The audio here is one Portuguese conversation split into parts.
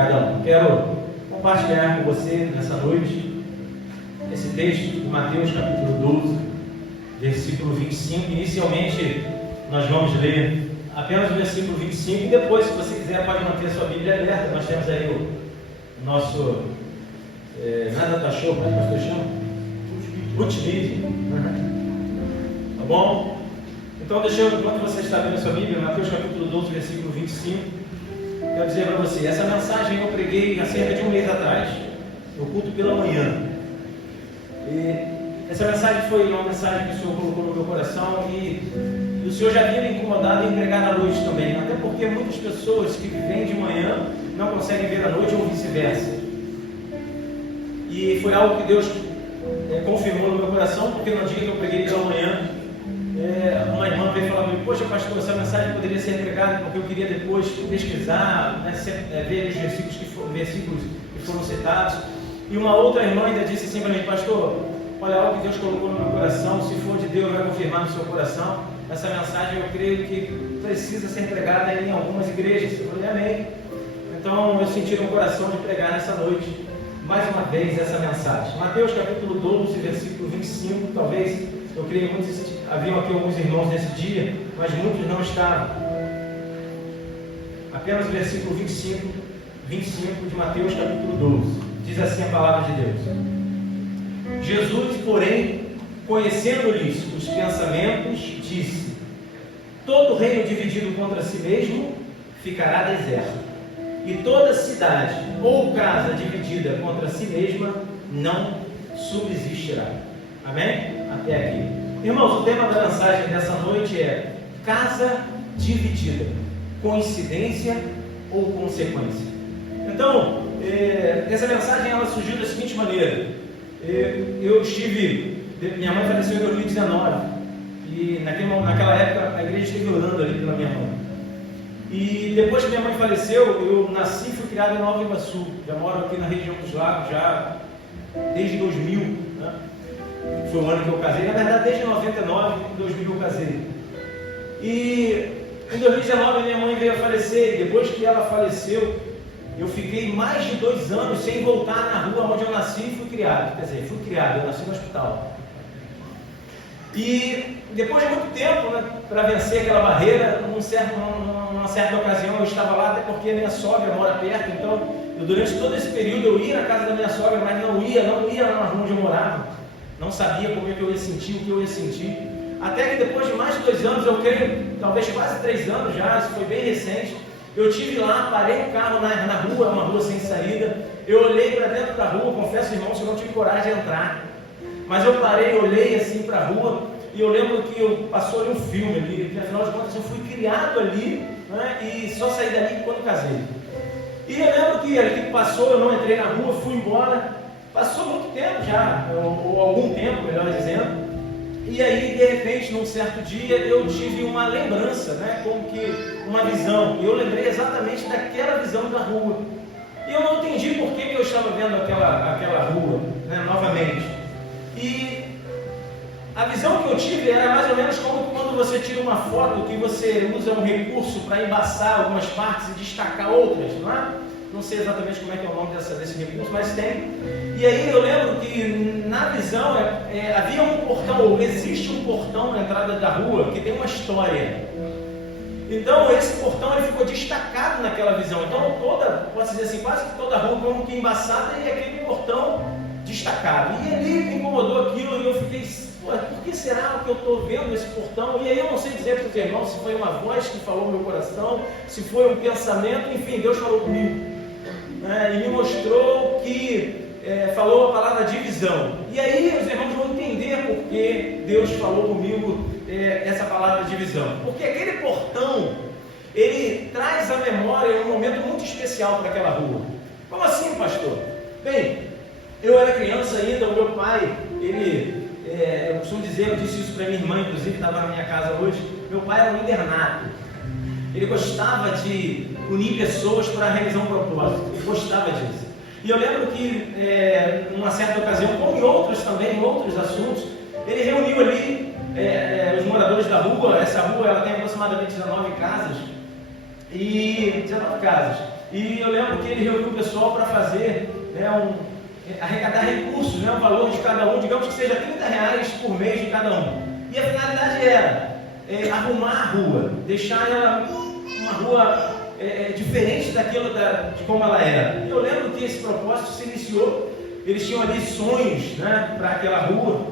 cada um. Quero compartilhar com você nessa noite esse texto de Mateus capítulo 12, versículo 25. Inicialmente nós vamos ler apenas o versículo 25 e depois, se você quiser, pode manter a sua Bíblia aberta. Nós temos aí o nosso nada tá show, mas o pastor chama? Multimídia. Tá bom? Então, enquanto você está vendo a sua Bíblia, Mateus capítulo 12, versículo 25, quero dizer para você, essa mensagem eu preguei há cerca de um mês atrás, no culto pela manhã. E essa mensagem foi uma mensagem que o Senhor colocou no meu coração e o Senhor já havia me incomodado em pregar à noite também, até porque muitas pessoas que vêm de manhã não conseguem ver à noite ou vice-versa. E foi algo que Deus confirmou no meu coração, porque no dia que eu preguei pela manhã, uma irmã veio falar para mim: poxa, pastor, essa mensagem poderia ser pregada porque eu queria depois pesquisar, ver os versículos que foram citados. E uma outra irmã ainda disse assim para mim: pastor, olha, algo que Deus colocou no meu coração, se for de Deus vai confirmar no seu coração. Essa mensagem eu creio que precisa ser pregada em algumas igrejas. Eu falei: amém. Então eu senti no coração de pregar nessa noite mais uma vez essa mensagem. Mateus capítulo 12, versículo 25, talvez, eu creio que muitos, haviam aqui alguns irmãos nesse dia, mas muitos não estavam. Apenas o versículo 25 de Mateus capítulo 12. Diz assim a palavra de Deus: Jesus, porém, conhecendo-lhes os pensamentos, disse: todo reino dividido contra si mesmo ficará deserto, e toda cidade ou casa dividida contra si mesma não subsistirá. Amém? Até aqui. Irmãos, o tema da mensagem dessa noite é casa dividida, coincidência ou consequência? Então, essa mensagem ela surgiu da seguinte maneira: minha mãe faleceu em 2019 e naquela época a igreja esteve orando ali pela minha mãe. E depois que minha mãe faleceu, eu nasci e fui criado em Nova Iguaçu. Já moro aqui na região dos Lagos já desde 2000, né? Foi o ano que eu casei. Na verdade, desde 99, em 2000 eu casei. E em 2019 minha mãe veio a falecer. E depois que ela faleceu, eu fiquei mais de 2 anos sem voltar na rua onde eu nasci e fui criado. Quer dizer, fui criado, eu nasci no hospital. E depois de muito tempo, né, para vencer aquela barreira, numa certa ocasião eu estava lá, até porque a minha sogra mora perto. Então, durante todo esse período eu ia na casa da minha sogra, mas não ia lá na rua onde eu morava. Não sabia como é que eu ia sentir, o que eu ia sentir. Até que depois de mais de 2 anos, eu creio, talvez quase 3 anos já, isso foi bem recente, eu estive lá, parei o carro na rua, uma rua sem saída. Eu olhei para dentro da rua, confesso, irmãos, que eu não tive coragem de entrar. Mas eu parei, olhei assim para a rua, e eu lembro que passou ali um filme ali, porque afinal de contas eu fui criado ali, né, e só saí dali quando casei. E eu lembro que ali que passou, eu não entrei na rua, fui embora, passou muito tempo já, ou algum tempo, melhor dizendo, e aí de repente, num certo dia, eu tive uma lembrança, né, como que uma visão, e eu lembrei exatamente daquela visão da rua, e eu não entendi por que eu estava vendo aquela rua, né, novamente. E a visão que eu tive era mais ou menos como quando você tira uma foto que você usa um recurso para embaçar algumas partes e destacar outras, não é? Não sei exatamente como é que é o nome desse recurso, mas tem. E aí eu lembro que na visão havia um portão, ou existe um portão na entrada da rua que tem uma história. Então esse portão ele ficou destacado naquela visão. Então pode dizer assim, quase que toda a rua como que embaçada e aquele portão destacado. E ali me incomodou aquilo e eu fiquei: por que será que eu estou vendo esse portão? E aí eu não sei dizer para os irmãos se foi uma voz que falou no meu coração, se foi um pensamento, enfim, Deus falou comigo. E me mostrou que falou a palavra divisão. E aí os irmãos vão entender por que Deus falou comigo essa palavra divisão. Porque aquele portão, ele traz à memória um momento muito especial para aquela rua. Como assim, pastor? Bem, eu era criança ainda, o meu pai, eu costumo dizer, eu disse isso para minha irmã, inclusive, que estava na minha casa hoje, meu pai era um internato. Ele gostava de unir pessoas para realizar um propósito, ele gostava disso. E eu lembro que, numa certa ocasião, como em outras também, em outros assuntos, ele reuniu ali os moradores da rua. Essa rua ela tem aproximadamente 19 casas, E eu lembro que ele reuniu o pessoal para fazer, arrecadar recursos, o valor de cada um, digamos que seja R$30 por mês de cada um. E a finalidade era arrumar a rua, deixar ela uma rua diferente de como ela era. E eu lembro que esse propósito se iniciou, eles tinham ali sonhos para aquela rua,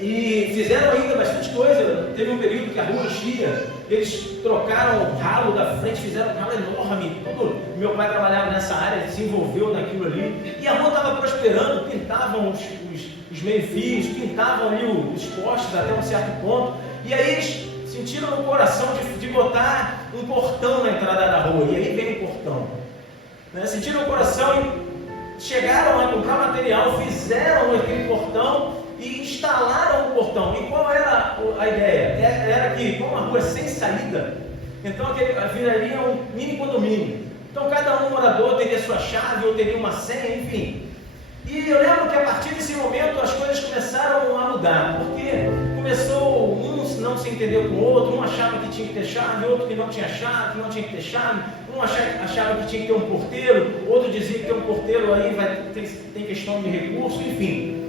e fizeram ainda bastante coisa. Teve um período que a rua enchia, eles trocaram o ralo da frente, fizeram um ralo enorme. Meu pai trabalhava nessa área, se envolveu naquilo ali, e a rua estava prosperando, pintavam os meio-fios, pintavam ali os postes até um certo ponto, e aí eles sentiram no coração de botar um portão na entrada da rua, e aí veio o portão, sentiram no coração e chegaram a comprar material, fizeram aquele portão e instalaram o portão. E qual era a ideia? Era que, como a rua é sem saída, então viraria um mini condomínio. Então cada um morador teria sua chave ou teria uma senha, enfim. E eu lembro que a partir desse momento as coisas começaram a mudar, porque começou um não se entender com o outro, um achava que tinha que ter chave, outro que não tinha chave, que não tinha que ter chave, um achava que tinha que ter um porteiro, outro dizia que ter um porteiro aí tem questão de recurso, enfim.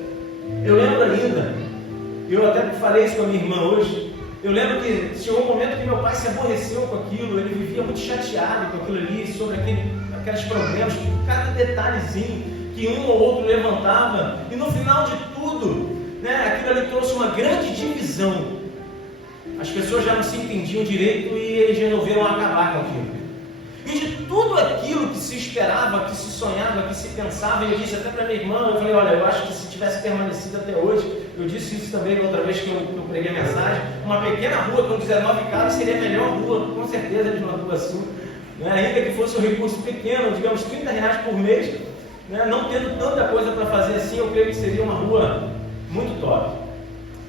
Eu lembro ainda, eu até falei isso com a minha irmã hoje, eu lembro que chegou um momento que meu pai se aborreceu com aquilo, ele vivia muito chateado com aquilo ali, sobre aqueles problemas, cada detalhezinho que um ou outro levantava, e no final de tudo, aquilo ali trouxe uma grande divisão. As pessoas já não se entendiam direito e eles resolveram acabar com aquilo. E de tudo aquilo que se esperava, que se sonhava, que se pensava, eu disse até para minha irmã, eu falei, olha, eu acho que se tivesse permanecido até hoje, eu disse isso também outra vez que eu preguei a mensagem, uma pequena rua com 19 carros seria a melhor rua, com certeza, de Nova Iguaçu, ainda que fosse um recurso pequeno, digamos R$30 por mês, não tendo tanta coisa para fazer assim, eu creio que seria uma rua muito top.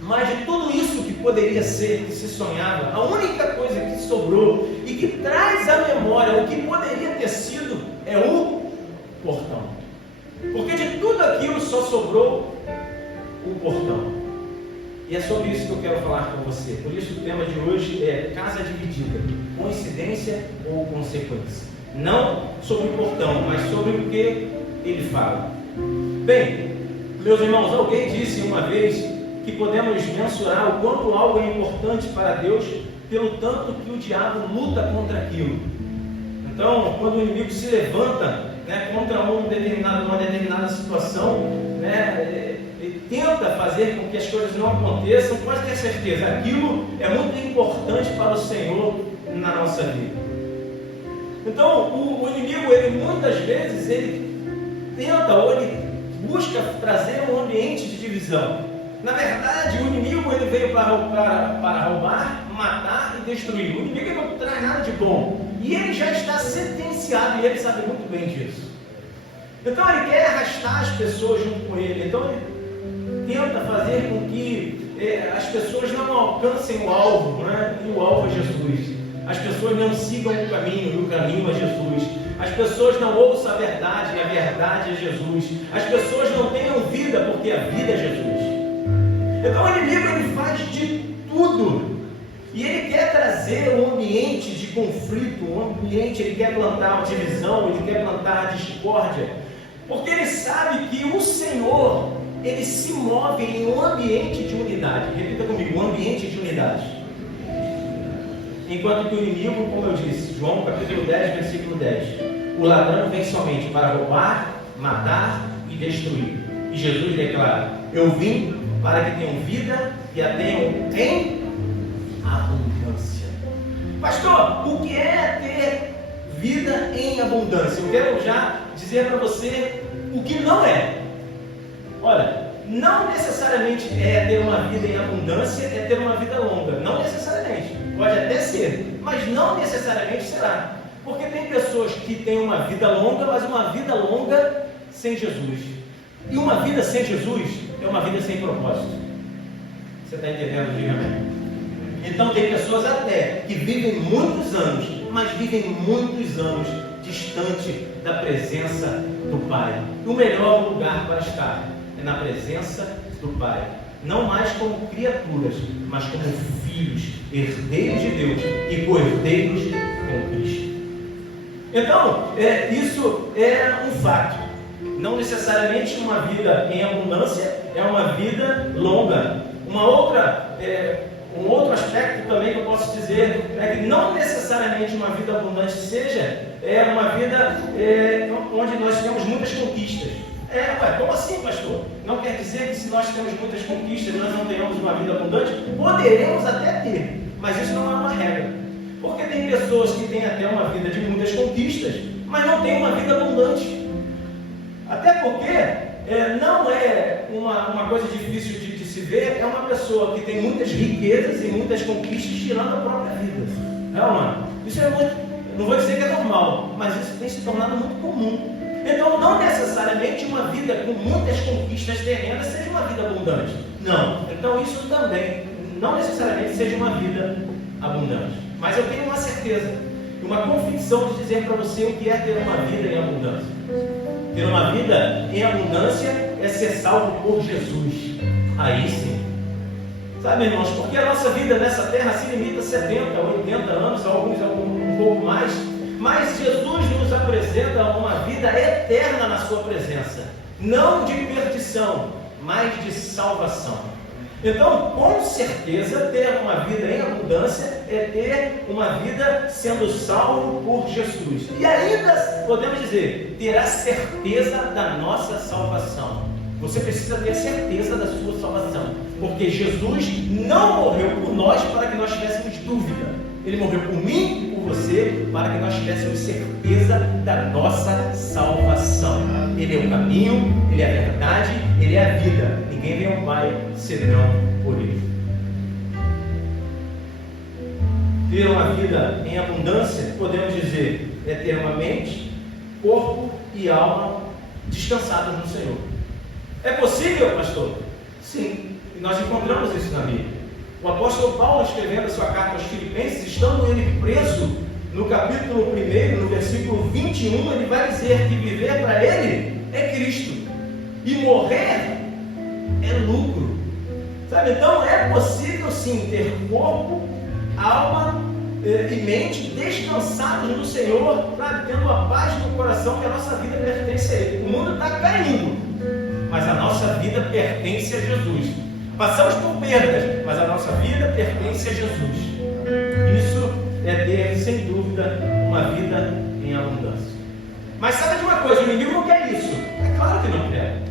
Mas de tudo isso que poderia ser, que se sonhava, a única coisa que sobrou e que traz à memória o que poderia ter sido é o portão. Porque de tudo aquilo só sobrou o portão. E é sobre isso que eu quero falar com você. Por isso o tema de hoje é casa dividida, coincidência ou consequência. Não sobre o portão, mas sobre o que ele fala. Bem, meus irmãos, alguém disse uma vez que podemos mensurar o quanto algo é importante para Deus pelo tanto que o diabo luta contra aquilo. Então, quando o inimigo se levanta contra uma determinada situação, ele tenta fazer com que as coisas não aconteçam, pode ter certeza, aquilo é muito importante para o Senhor na nossa vida. Então, o inimigo, ele muitas vezes, ele tenta ou ele busca trazer um ambiente de divisão. Na verdade, o inimigo ele veio para roubar, matar e destruir. O inimigo não traz nada de bom. E ele já está sentenciado e ele sabe muito bem disso. Então ele quer arrastar as pessoas junto com ele. Então ele tenta fazer com que as pessoas não alcancem o alvo, e o alvo é Jesus. As pessoas não sigam o caminho, e o caminho é Jesus. As pessoas não ouçam a verdade, e a verdade é Jesus. As pessoas não tenham vida, porque a vida é Jesus. Então o inimigo ele faz de tudo e ele quer trazer um ambiente de conflito, ele quer plantar uma divisão, ele quer plantar a discórdia, porque ele sabe que o Senhor ele se move em um ambiente de unidade. Repita comigo, um ambiente de unidade. Enquanto que o inimigo, como eu disse, João capítulo 10, versículo 10, o ladrão vem somente para roubar, matar e destruir. E Jesus declara, eu vim para que tenham vida e a tenham em abundância. Pastor, o que é ter vida em abundância? Eu quero já dizer para você o que não é. Olha, não necessariamente é ter uma vida em abundância, é ter uma vida longa. Não necessariamente. Pode até ser, mas não necessariamente será. Porque tem pessoas que têm uma vida longa, mas uma vida longa sem Jesus. E uma vida sem Jesus é uma vida sem propósito. Você está entendendo? Diga amém. Então tem pessoas até que vivem muitos anos, mas vivem muitos anos distante da presença do Pai. E o melhor lugar para estar é na presença do Pai. Não mais como criaturas, mas como filhos, herdeiros de Deus e co-herdeiros com Cristo. Então, isso é um fato. Não necessariamente uma vida em abundância é uma vida longa. Um outro aspecto também que eu posso dizer é que não necessariamente uma vida abundante seja uma vida onde nós temos muitas conquistas. Como assim, pastor? Não quer dizer que se nós temos muitas conquistas nós não tenhamos uma vida abundante? Poderemos até ter, mas isso não é uma regra. Porque tem pessoas que têm até uma vida de muitas conquistas, mas não têm uma vida abundante. Até porque não é uma coisa difícil de se ver, é uma pessoa que tem muitas riquezas e muitas conquistas tirando a própria vida. Isso é muito, não vou dizer que é normal, mas isso tem se tornado muito comum. Então, não necessariamente uma vida com muitas conquistas terrenas seja uma vida abundante. Não. Então, isso também não necessariamente seja uma vida abundante. Mas eu tenho uma certeza, uma convicção de dizer para você o que é ter uma vida em abundância. Ter uma vida em abundância é ser salvo por Jesus. Aí sim. Sabe, irmãos, porque a nossa vida nessa terra se limita a 70, 80 anos, alguns um pouco mais. Mas Jesus nos apresenta uma vida eterna na sua presença. Não de perdição, mas de salvação. Então, com certeza, ter uma vida em abundância é ter uma vida sendo salvo por Jesus. E ainda podemos dizer, ter a certeza da nossa salvação. Você precisa ter certeza da sua salvação, porque Jesus não morreu por nós para que nós tivéssemos dúvida. Ele morreu por mim e por você para que nós tivéssemos certeza da nossa salvação. Ele é o caminho, Ele é a verdade, Ele é a vida. Ninguém vem ao Pai senão por Ele. Ter uma vida em abundância, podemos dizer, é ter uma mente, corpo e alma descansados no Senhor. É possível, pastor? Sim, e nós encontramos isso na Bíblia. O apóstolo Paulo, escrevendo a sua carta aos Filipenses, estando ele preso, no capítulo 1, no versículo 21, ele vai dizer que viver para ele é Cristo e morrer é lucro. Sabe? Então é possível sim ter corpo, alma e mente descansados no Senhor, sabe? Tendo a paz no coração, que a nossa vida pertence a Ele. O mundo está caindo, mas a nossa vida pertence a Jesus. Passamos por perdas, mas a nossa vida pertence a Jesus. Isso é ter, sem dúvida, uma vida em abundância. Mas sabe de uma coisa, o inimigo não quer isso. É claro que não quer.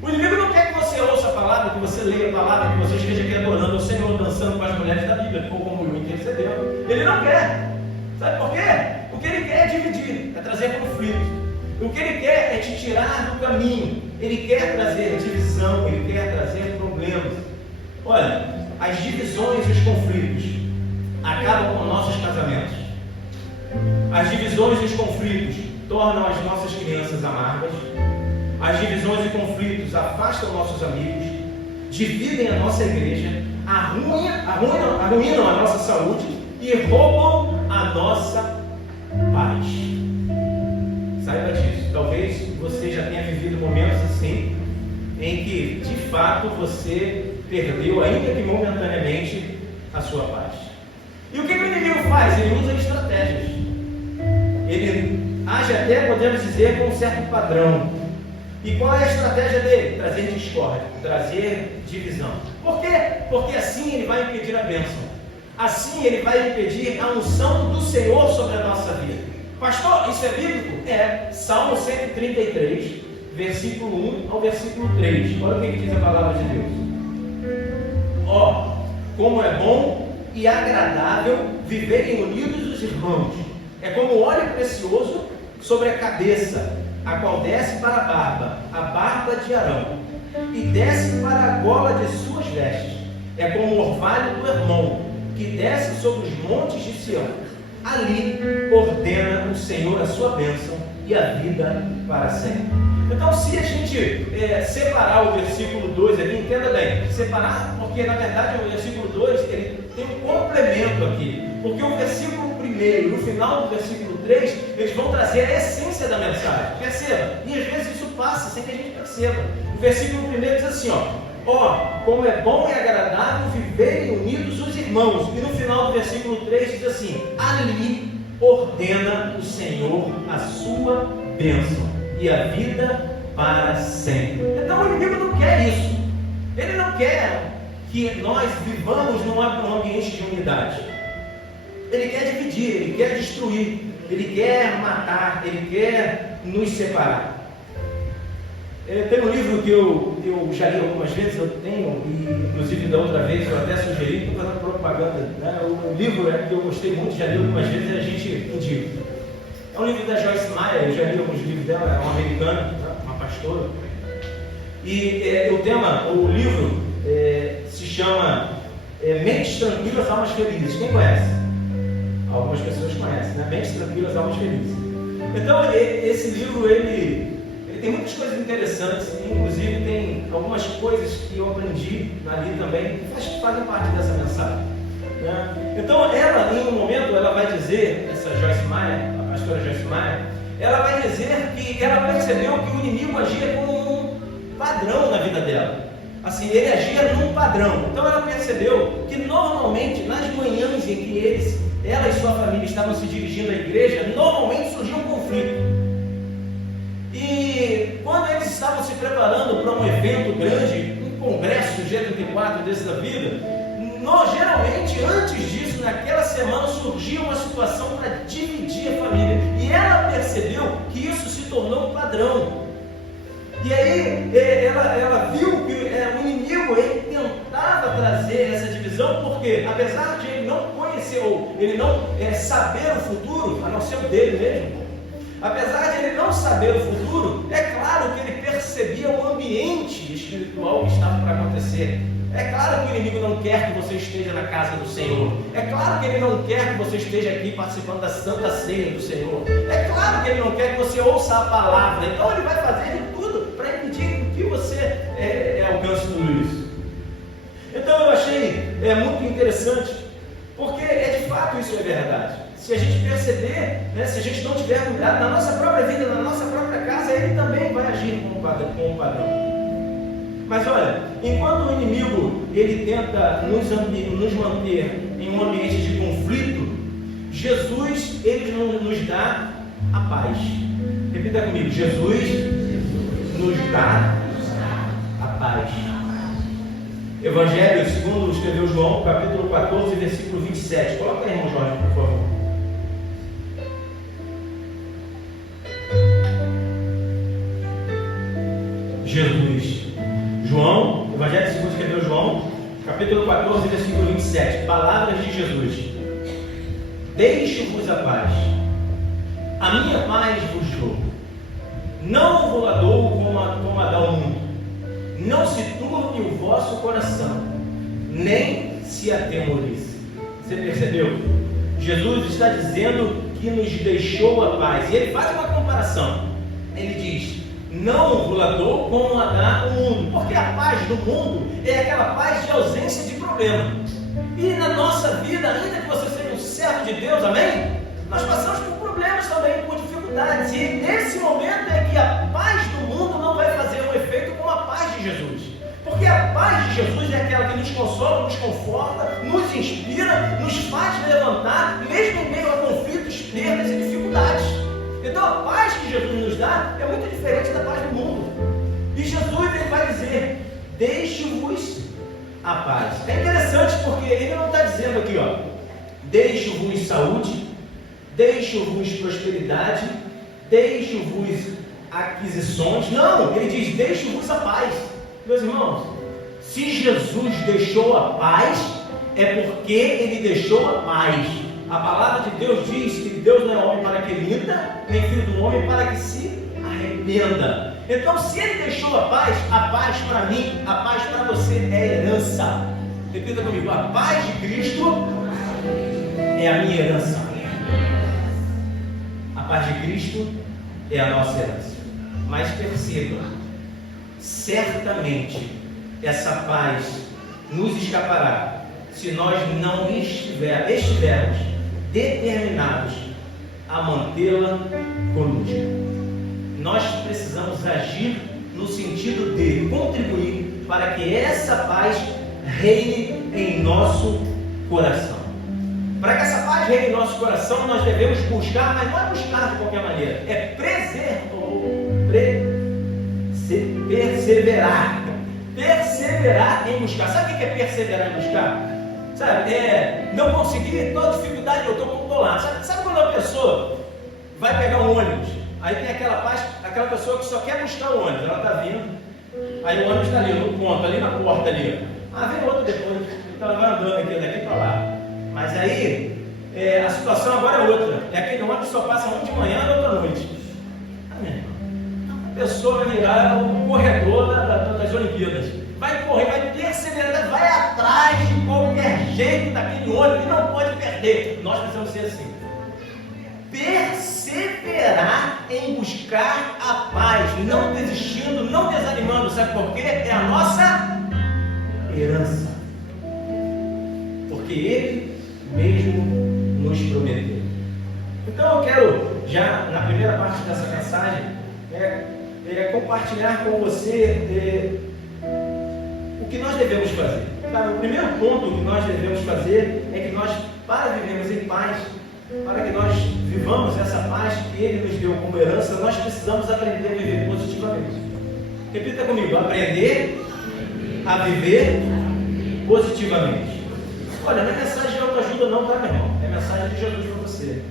O inimigo não quer que você ouça a palavra, que você leia a palavra, que você esteja aqui adorando ao Senhor, dançando com as mulheres da Bíblia, como o intercedeu. Ele não quer. Sabe por quê? O que ele quer é dividir, é trazer conflito. O que ele quer é te tirar do caminho. Ele quer trazer divisão, ele quer trazer problemas. Olha, as divisões e os conflitos acabam com nossos casamentos. As divisões e os conflitos tornam as nossas crianças amargas. As divisões e conflitos afastam nossos amigos, dividem a nossa igreja, arruinam a nossa saúde e roubam a nossa paz. Saiba disso. Talvez você já tenha vivido momentos assim, em que de fato você perdeu, ainda que momentaneamente, a sua paz. E o que o inimigo faz? Ele usa estratégias. Ele age até, podemos dizer, com um certo padrão. E qual é a estratégia dele? Trazer discórdia, trazer divisão. Por quê? Porque assim ele vai impedir a bênção. Assim ele vai impedir a unção do Senhor sobre a nossa vida. Pastor, isso é bíblico? É. Salmo 133, versículo 1 ao versículo 3. Olha o que diz a palavra de Deus. Como é bom e agradável viverem unidos os irmãos. É como óleo precioso sobre a cabeça, a qual desce para a barba de Arão, e desce para a gola de suas vestes. É como o orvalho do Hermon, que desce sobre os montes de Sião. Ali ordena o Senhor a sua bênção e a vida para sempre. Então, se a gente separar o versículo 2 aqui, entenda bem, separar, porque na verdade o versículo 2 ele tem um complemento aqui, porque o versículo 1, no final do versículo 3, eles vão trazer a essência da mensagem. Perceba? E às vezes isso passa sem que a gente perceba. O versículo 1 diz assim, como é bom e agradável viverem unidos os irmãos. E no final do versículo 3 diz assim, ali ordena o Senhor a sua bênção e a vida para sempre. Então o inimigo não quer isso. Ele não quer que nós vivamos num ambiente de unidade. Ele quer dividir, ele quer destruir, ele quer matar, ele quer nos separar. Tem um livro que eu já li algumas vezes, eu tenho, e inclusive da outra vez eu até sugeri, estou fazendo propaganda, né? O livro que eu gostei muito, já li algumas vezes e a gente indica. É um livro da Joyce Meyer, eu já li alguns livros dela, é uma americana, uma pastora. E o livro se chama Mentes Tranquilas, Almas Felizes. Quem conhece? Algumas pessoas conhecem, né? Mentes Tranquilas, Almas Felizes. Então, esse livro, ele tem muitas coisas interessantes, inclusive tem algumas coisas que eu aprendi ali também, que fazem parte dessa mensagem, né? Então, ela, em um momento, ela vai dizer, essa Joyce Meyer, a pastora Joyce Meyer, ela vai dizer que ela percebeu que o inimigo agia como um padrão na vida dela. Assim, ele agia num padrão. Então ela percebeu que normalmente, nas manhãs em que ela e sua família estavam se dirigindo à igreja, normalmente surgia um conflito. E quando eles estavam se preparando para um evento grande, um congresso do G34 desse da vida, geralmente antes disso, naquela semana, surgia uma situação para dividir a família. E ela percebeu que isso se tornou um padrão. E aí ela viu que o inimigo tentava trazer essa divisão, porque apesar de ele não conhecer ou ele não saber o futuro, a não ser o dele mesmo, apesar de ele não saber o futuro, é claro que ele percebia o ambiente espiritual que estava para acontecer. É claro que o inimigo não quer que você esteja na casa do Senhor. É claro que ele não quer que você esteja aqui participando da Santa Ceia do Senhor. É claro que ele não quer que você ouça a palavra. Então ele vai fazer de tudo para impedir que você alcance tudo isso. Então eu achei muito interessante, porque de fato isso é verdade. Se a gente perceber, né, se a gente não tiver cuidado na nossa própria vida, na nossa própria casa, ele também vai agir como um padrão. Mas olha, enquanto o inimigo ele tenta nos manter em um ambiente de conflito, Jesus ele nos dá a paz. Repita comigo: Jesus nos dá a paz. Evangelho segundo escreveu João, capítulo 14, versículo 27. Coloca aí, irmão Jorge, por favor. Jesus. João, Evangelho segundo escreveu João, capítulo 14, versículo 27. Palavras de Jesus: deixo-vos a paz, a minha paz vos dou. Não vou a dou como a dá o mundo. Não se turbe o vosso coração, nem se atemorize. Você percebeu? Jesus está dizendo que nos deixou a paz. E ele faz uma comparação. Ele diz: não vos dou como a dá o mundo. Porque a paz do mundo é aquela paz de ausência de problema. E na nossa vida, ainda que você seja um servo de Deus, amém? Nós passamos por problemas também, por dificuldades. E nesse momento é que a paz do mundo não vai fazer um efeito como a paz de Jesus. Porque a paz de Jesus é aquela que nos consola, nos conforta, nos inspira, nos faz levantar, mesmo em meio a conflitos, perdas e dificuldades. Então a paz que Jesus nos dá é muito diferente da paz do mundo. E Jesus ele vai dizer: deixo-vos a paz. É interessante porque ele não está dizendo aqui, ó, deixo-vos saúde, deixo-vos prosperidade, deixo-vos aquisições. Não, ele diz: deixo-vos a paz. Meus irmãos, se Jesus deixou a paz, é porque ele deixou a paz. A palavra de Deus diz que Deus não é homem para que minta, nem filho do homem para que se arrependa. Então, se ele deixou a paz para mim, a paz para você é herança. Repita comigo: a paz de Cristo é a minha herança. A paz de Cristo é a nossa herança. Mas perceba, certamente essa paz nos escapará se nós não estivermos determinados a mantê-la conosco. Nós precisamos agir no sentido de contribuir para que essa paz reine em nosso coração. Para que essa paz reine em nosso coração, nós devemos buscar, mas não é buscar de qualquer maneira, é perseverar. Perseverar em buscar. Sabe o que é perseverar em buscar? Sabe, não conseguir, toda dificuldade, eu estou lá. Sabe quando a pessoa vai pegar um ônibus, aí tem aquela pessoa que só quer buscar o ônibus, ela está vindo, aí o ônibus está ali, no ponto, ali na porta ali. Vem outro depois, então ela vai andando aqui, daqui para lá. Mas aí, a situação agora é outra. É aquele ônibus só passa um de manhã e outro à noite. A pessoa vai virar o corredor das Olimpíadas. Vai correr, vai perseverar, vai atrás de qualquer jeito daquele ônibus que não pode perder. Nós precisamos ser assim. Perseverar em buscar a paz, não desistindo, não desanimando. Sabe por quê? É a nossa herança. Porque Ele mesmo nos prometeu. Então eu quero, já na primeira parte dessa mensagem, compartilhar com você o que nós devemos fazer. Sabe, o primeiro ponto que nós devemos fazer é que nós, para vivermos em paz, para que nós vivamos essa paz que Ele nos deu como herança, nós precisamos aprender a viver positivamente. Repita comigo: aprender a viver positivamente. Olha, não é mensagem de autoajuda não, tá, meu irmão? É mensagem de Jesus para você.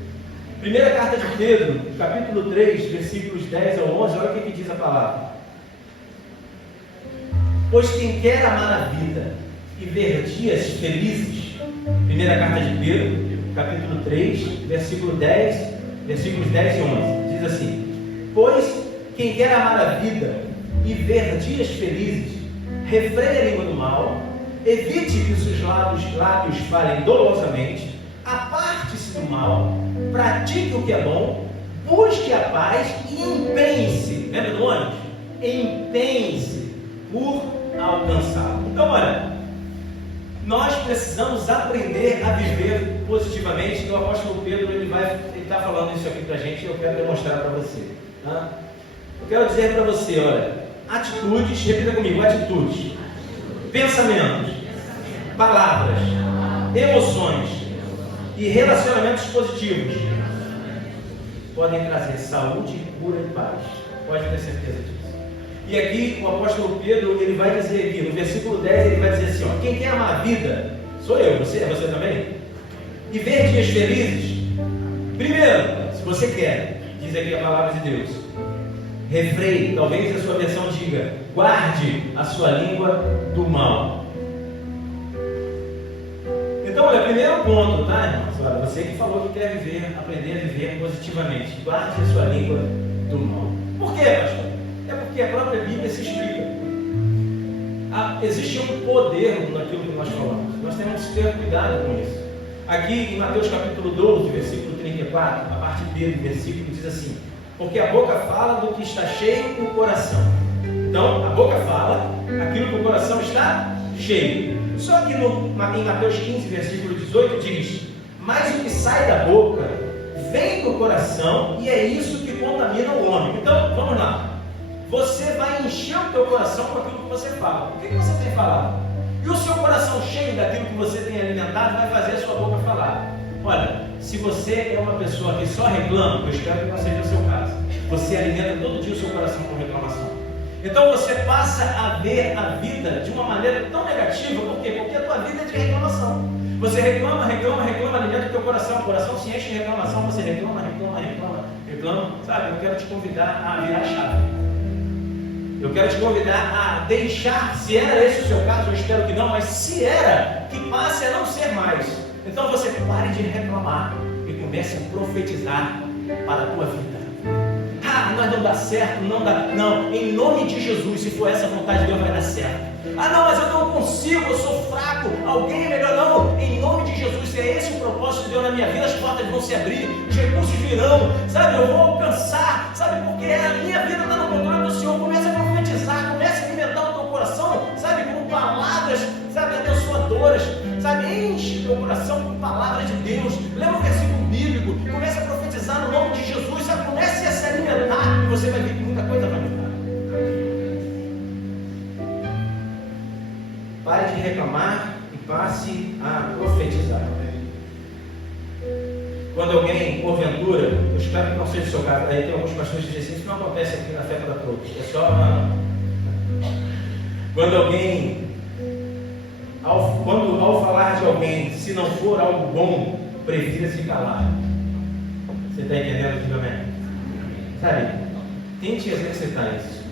Primeira carta de Pedro, capítulo 3, versículos 10 ao 11, olha o que diz a palavra. Pois quem quer amar a vida e ver dias felizes, primeira carta de Pedro, capítulo 3, versículos 10 e 11, diz assim: pois quem quer amar a vida e ver dias felizes, refreie a língua do mal, evite que os seus lábios falem dolosamente, aparte-se do mal, pratique o que é bom, busque a paz e empenhe-se. Lembra do ônibus? Empenhe-se por alcançá-lo. Então, olha, nós precisamos aprender a viver positivamente. Então, o apóstolo Pedro ele está falando isso aqui para a gente e eu quero demonstrar para você. Tá? Eu quero dizer para você, olha, atitudes, repita comigo: atitudes, pensamentos, palavras, emoções e relacionamentos positivos podem trazer saúde, cura e paz. Pode ter certeza disso. E aqui o apóstolo Pedro ele vai dizer aqui, no versículo 10, ele vai dizer assim: ó, quem quer amar a vida, sou eu, você também? E ver dias felizes, primeiro, se você quer, diz aqui a palavra de Deus, refreie, talvez a sua versão diga, guarde a sua língua do mal. Então, olha, primeiro ponto, tá, irmãos? Olha, você que falou que quer aprender a viver positivamente, guarde a sua língua do mal. Por quê, pastor? É porque a própria Bíblia se explica. Existe um poder naquilo que nós falamos. Nós temos que ter cuidado com isso. Aqui em Mateus capítulo 12, versículo 34, a parte B do versículo diz assim: porque a boca fala do que está cheio o coração. Então, a boca fala aquilo que o coração está cheio. Só que em Mateus 15, versículo 18 diz: mas o que sai da boca vem do coração e é isso que contamina o homem. Então, vamos lá. Você vai encher o teu coração com aquilo que você fala. O que você tem falado? E o seu coração cheio daquilo que você tem alimentado vai fazer a sua boca falar. Olha, se você é uma pessoa que só reclama, eu espero que não seja o seu caso. Você alimenta todo dia o seu coração com reclamação. Então você passa a ver a vida de uma maneira tão negativa. Por quê? Porque a tua vida é de reclamação. Você reclama, alimenta o teu coração. O coração se enche de reclamação. Você reclama. Sabe, eu quero te convidar a virar a chave. Eu quero te convidar a deixar, se era esse o seu caso, eu espero que não, mas se era, que passe a não ser mais. Então você pare de reclamar e comece a profetizar para a tua vida. Mas não dá certo, não, em nome de Jesus, se for essa a vontade de Deus, vai dar certo. Não, mas eu não consigo, eu sou fraco, alguém é melhor. Não, em nome de Jesus, se é esse o propósito de Deus na minha vida, as portas vão se abrir, os recursos virão, sabe, eu vou alcançar, sabe, porque a minha vida está no controle do Senhor. Comece a profetizar, comece a alimentar o teu coração, sabe, com palavras, sabe, abençoadoras, sabe, enche o teu coração com palavras de Deus. Lembra o versículo bíblico, comece a profetizar no nome de Jesus, sabe, comece a se alimentar e você vai ver que muita coisa vai mudar. Pare de reclamar e passe a profetizar. Quando alguém, porventura, eu espero que não seja o seu caso, aí tem alguns pastores que dizem assim, isso não acontece aqui na fé para todos, é só uma... Quando alguém, ao falar de alguém, se não for algo bom, prefira se calar. Você está entendendo, diga amém? Sabe, tente exercitar isso.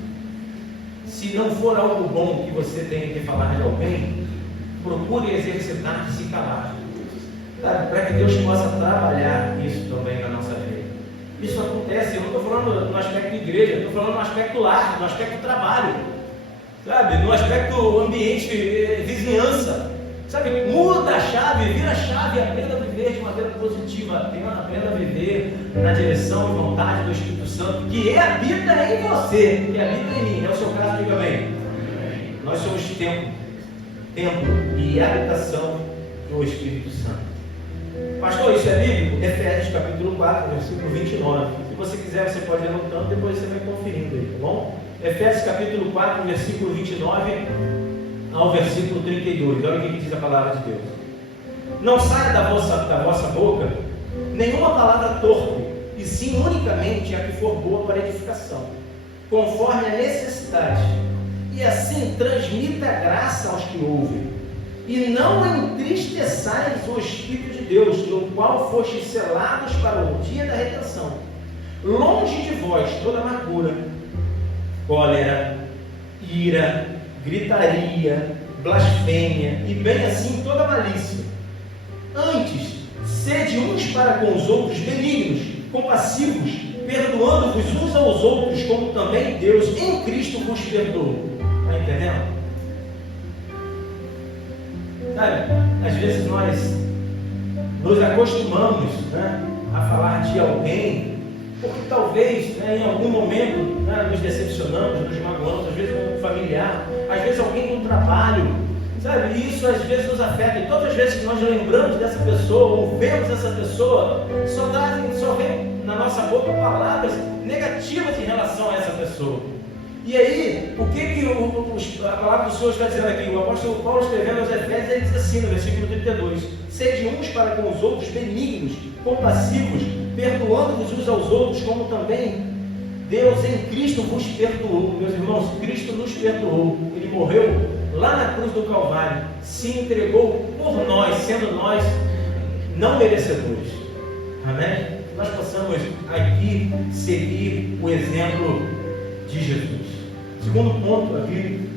Se não for algo bom que você tenha que falar de alguém, procure exercitar de se calar. Para que Deus possa trabalhar isso também na nossa vida. Isso acontece, eu não estou falando no aspecto igreja, eu estou falando no aspecto lar, no aspecto trabalho, sabe? No aspecto ambiente, vizinhança, sabe? Muda a chave, vira a chave, aprenda a viver de maneira positiva, aprenda a viver na direção e vontade do Espírito Santo, que habita em você, que habita em mim. É o seu caso, diga bem. Nós somos templo e habitação do Espírito Santo. Pastor, isso é bíblico? Efésios capítulo 4, versículo 29. Se você quiser, você pode ir anotando, depois você vai conferindo aí, tá bom? Efésios capítulo 4, versículo 29 ao versículo 32. Olha o que diz a palavra de Deus. Não saia da vossa boca nenhuma palavra torpe, e sim unicamente a que for boa para edificação, conforme a necessidade, e assim transmita graça aos que ouvem. E não entristeçais o Espírito de Deus, no qual fostes selados para o dia da redenção. Longe de vós toda amargura, cólera, ira, gritaria, blasfêmia, e bem assim toda malícia. Antes, sede uns para com os outros benignos, compassivos, perdoando-vos uns aos outros, como também Deus em Cristo vos perdoou. Está entendendo? Sabe, às vezes nós nos acostumamos, né, a falar de alguém, porque talvez, né, em algum momento, né, nos decepcionamos, nos magoamos, às vezes um familiar, às vezes alguém do trabalho, sabe, e isso às vezes nos afeta. E todas as vezes que nós lembramos dessa pessoa, ou vemos essa pessoa, só vem na nossa boca palavras negativas em relação a essa pessoa. E aí, o que a palavra do Senhor está dizendo aqui? O apóstolo Paulo, escrevendo aos Efésios, ele diz assim no versículo 32: sede uns para com os outros benignos, compassivos, perdoando-vos uns aos outros, como também Deus em Cristo vos perdoou. Meus irmãos, Cristo nos perdoou. Ele morreu lá na cruz do Calvário, se entregou por nós, sendo nós não merecedores. Amém? Nós possamos aqui seguir o exemplo de Jesus. Segundo ponto aqui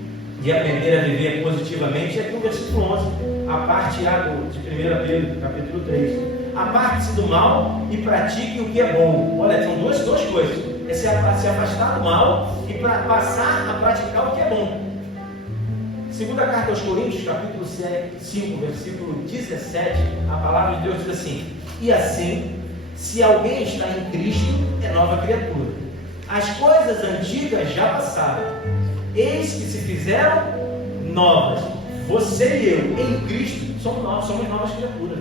de aprender a viver positivamente é aqui o versículo 11, a parte A de 1 Pedro, capítulo 3. Aparte-se do mal e pratique o que é bom. Olha, são duas coisas: é se afastar do mal e passar a praticar o que é bom. Segunda carta aos Coríntios, capítulo 5, versículo 17, a palavra de Deus diz assim: e assim, se alguém está em Cristo, é nova criatura. As coisas antigas já passaram, eis que se fizeram novas. Você e eu, em Cristo, somos novas criaturas.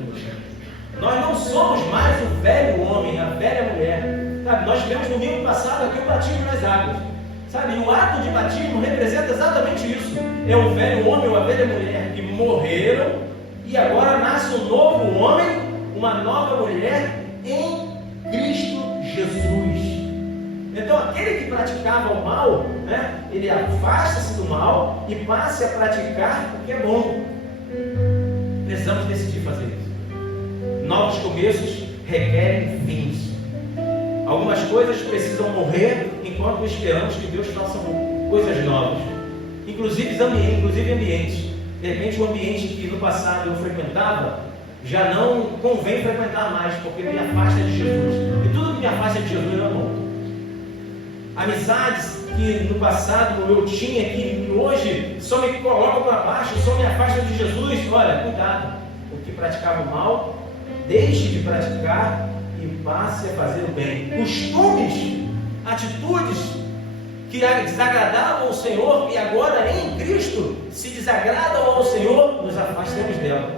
Nós não somos mais o velho homem, a velha mulher. Sabe? Nós tivemos no domingo passado aqui o batismo nas águas. Sabe? E o ato de batismo representa exatamente isso. É o velho homem ou a velha mulher que morreram, e agora nasce um novo homem, uma nova mulher em Cristo Jesus. Então, aquele que praticava o mal, né, ele afasta-se do mal e passe a praticar o que é bom. Precisamos decidir fazer isso. Novos começos requerem fins. Algumas coisas precisam morrer enquanto esperamos que Deus faça coisas novas. Inclusive ambientes. De repente, o ambiente que no passado eu frequentava já não convém frequentar mais, porque me afasta de Jesus. E tudo que me afasta de Jesus é bom. Amizades que no passado eu tinha, que hoje só me colocam para baixo, só me afastam de Jesus. Olha, cuidado. O que praticava o mal, deixe de praticar e passe a fazer o bem. Costumes, atitudes que desagradavam ao Senhor e agora em Cristo se desagradam ao Senhor, nos afastemos dela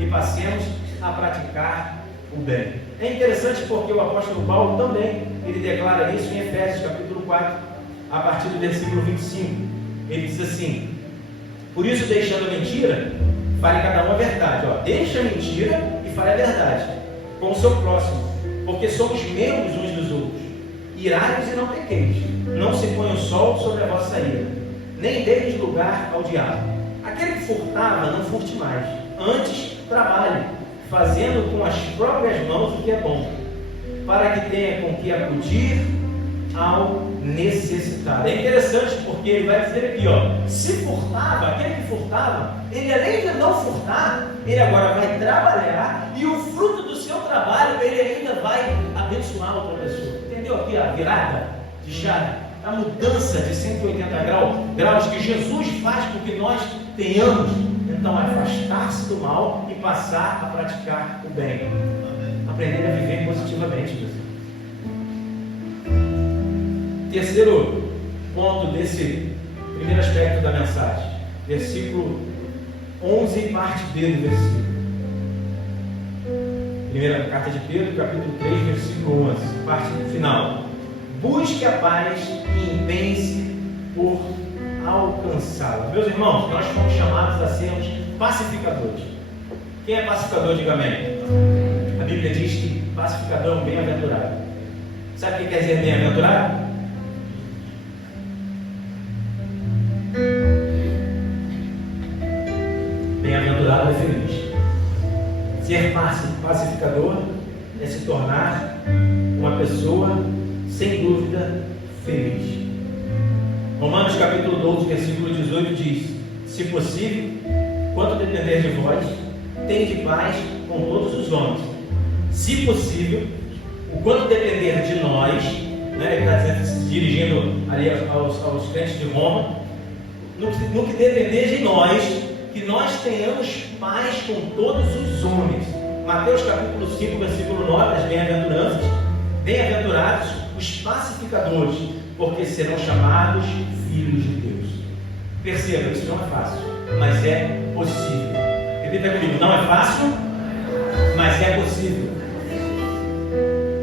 e passemos a praticar o bem. É interessante porque o apóstolo Paulo também, ele declara isso em Efésios capítulo 4, a partir do versículo 25. Ele diz assim: por isso, deixando a mentira, fale cada um a verdade. Deixa a mentira e fale a verdade com o seu próximo, porque somos membros uns dos outros. Irai-vos e não pequeis, não se ponha o sol sobre a vossa ira, nem deis lugar ao diabo. Aquele que furtava, não furte mais, antes trabalhe, fazendo com as próprias mãos o que é bom, para que tenha com que acudir ao necessitado. É interessante porque ele vai dizer aqui, se furtava, aquele que furtava, ele além de não furtar, ele agora vai trabalhar, e o fruto do seu trabalho, ele ainda vai abençoar outra pessoa. Entendeu aqui a virada de chave, a mudança de 180 graus que Jesus faz com que nós tenhamos, então, afastar-se do mal e passar a praticar o bem. Aprender a viver positivamente, meus irmãos. Terceiro ponto desse primeiro aspecto da mensagem, versículo 11, parte B do versículo. Primeira carta de Pedro, capítulo 3, versículo 11, parte final. Busque a paz e empenhe-se por alcançá-la. Meus irmãos, nós fomos chamados a sermos pacificadores. Quem é pacificador, diga amém. A Bíblia diz que pacificador é um bem-aventurado. Sabe o que quer dizer bem-aventurado? Bem-aventurado é feliz. Ser pacificador é se tornar uma pessoa, sem dúvida, feliz. Romanos capítulo 12, versículo 18 diz: se possível, quanto depender de vós, tende paz com todos os homens. Se possível, o quanto depender de nós, ele está se dirigindo ali aos crentes de Roma, no que depender de nós, que nós tenhamos paz com todos os homens. Mateus capítulo 5, versículo 9, as bem-aventuranças: bem-aventurados os pacificadores, porque serão chamados filhos de Deus. Perceba, isso não é fácil, mas é possível. Repita comigo: não é fácil, mas é possível.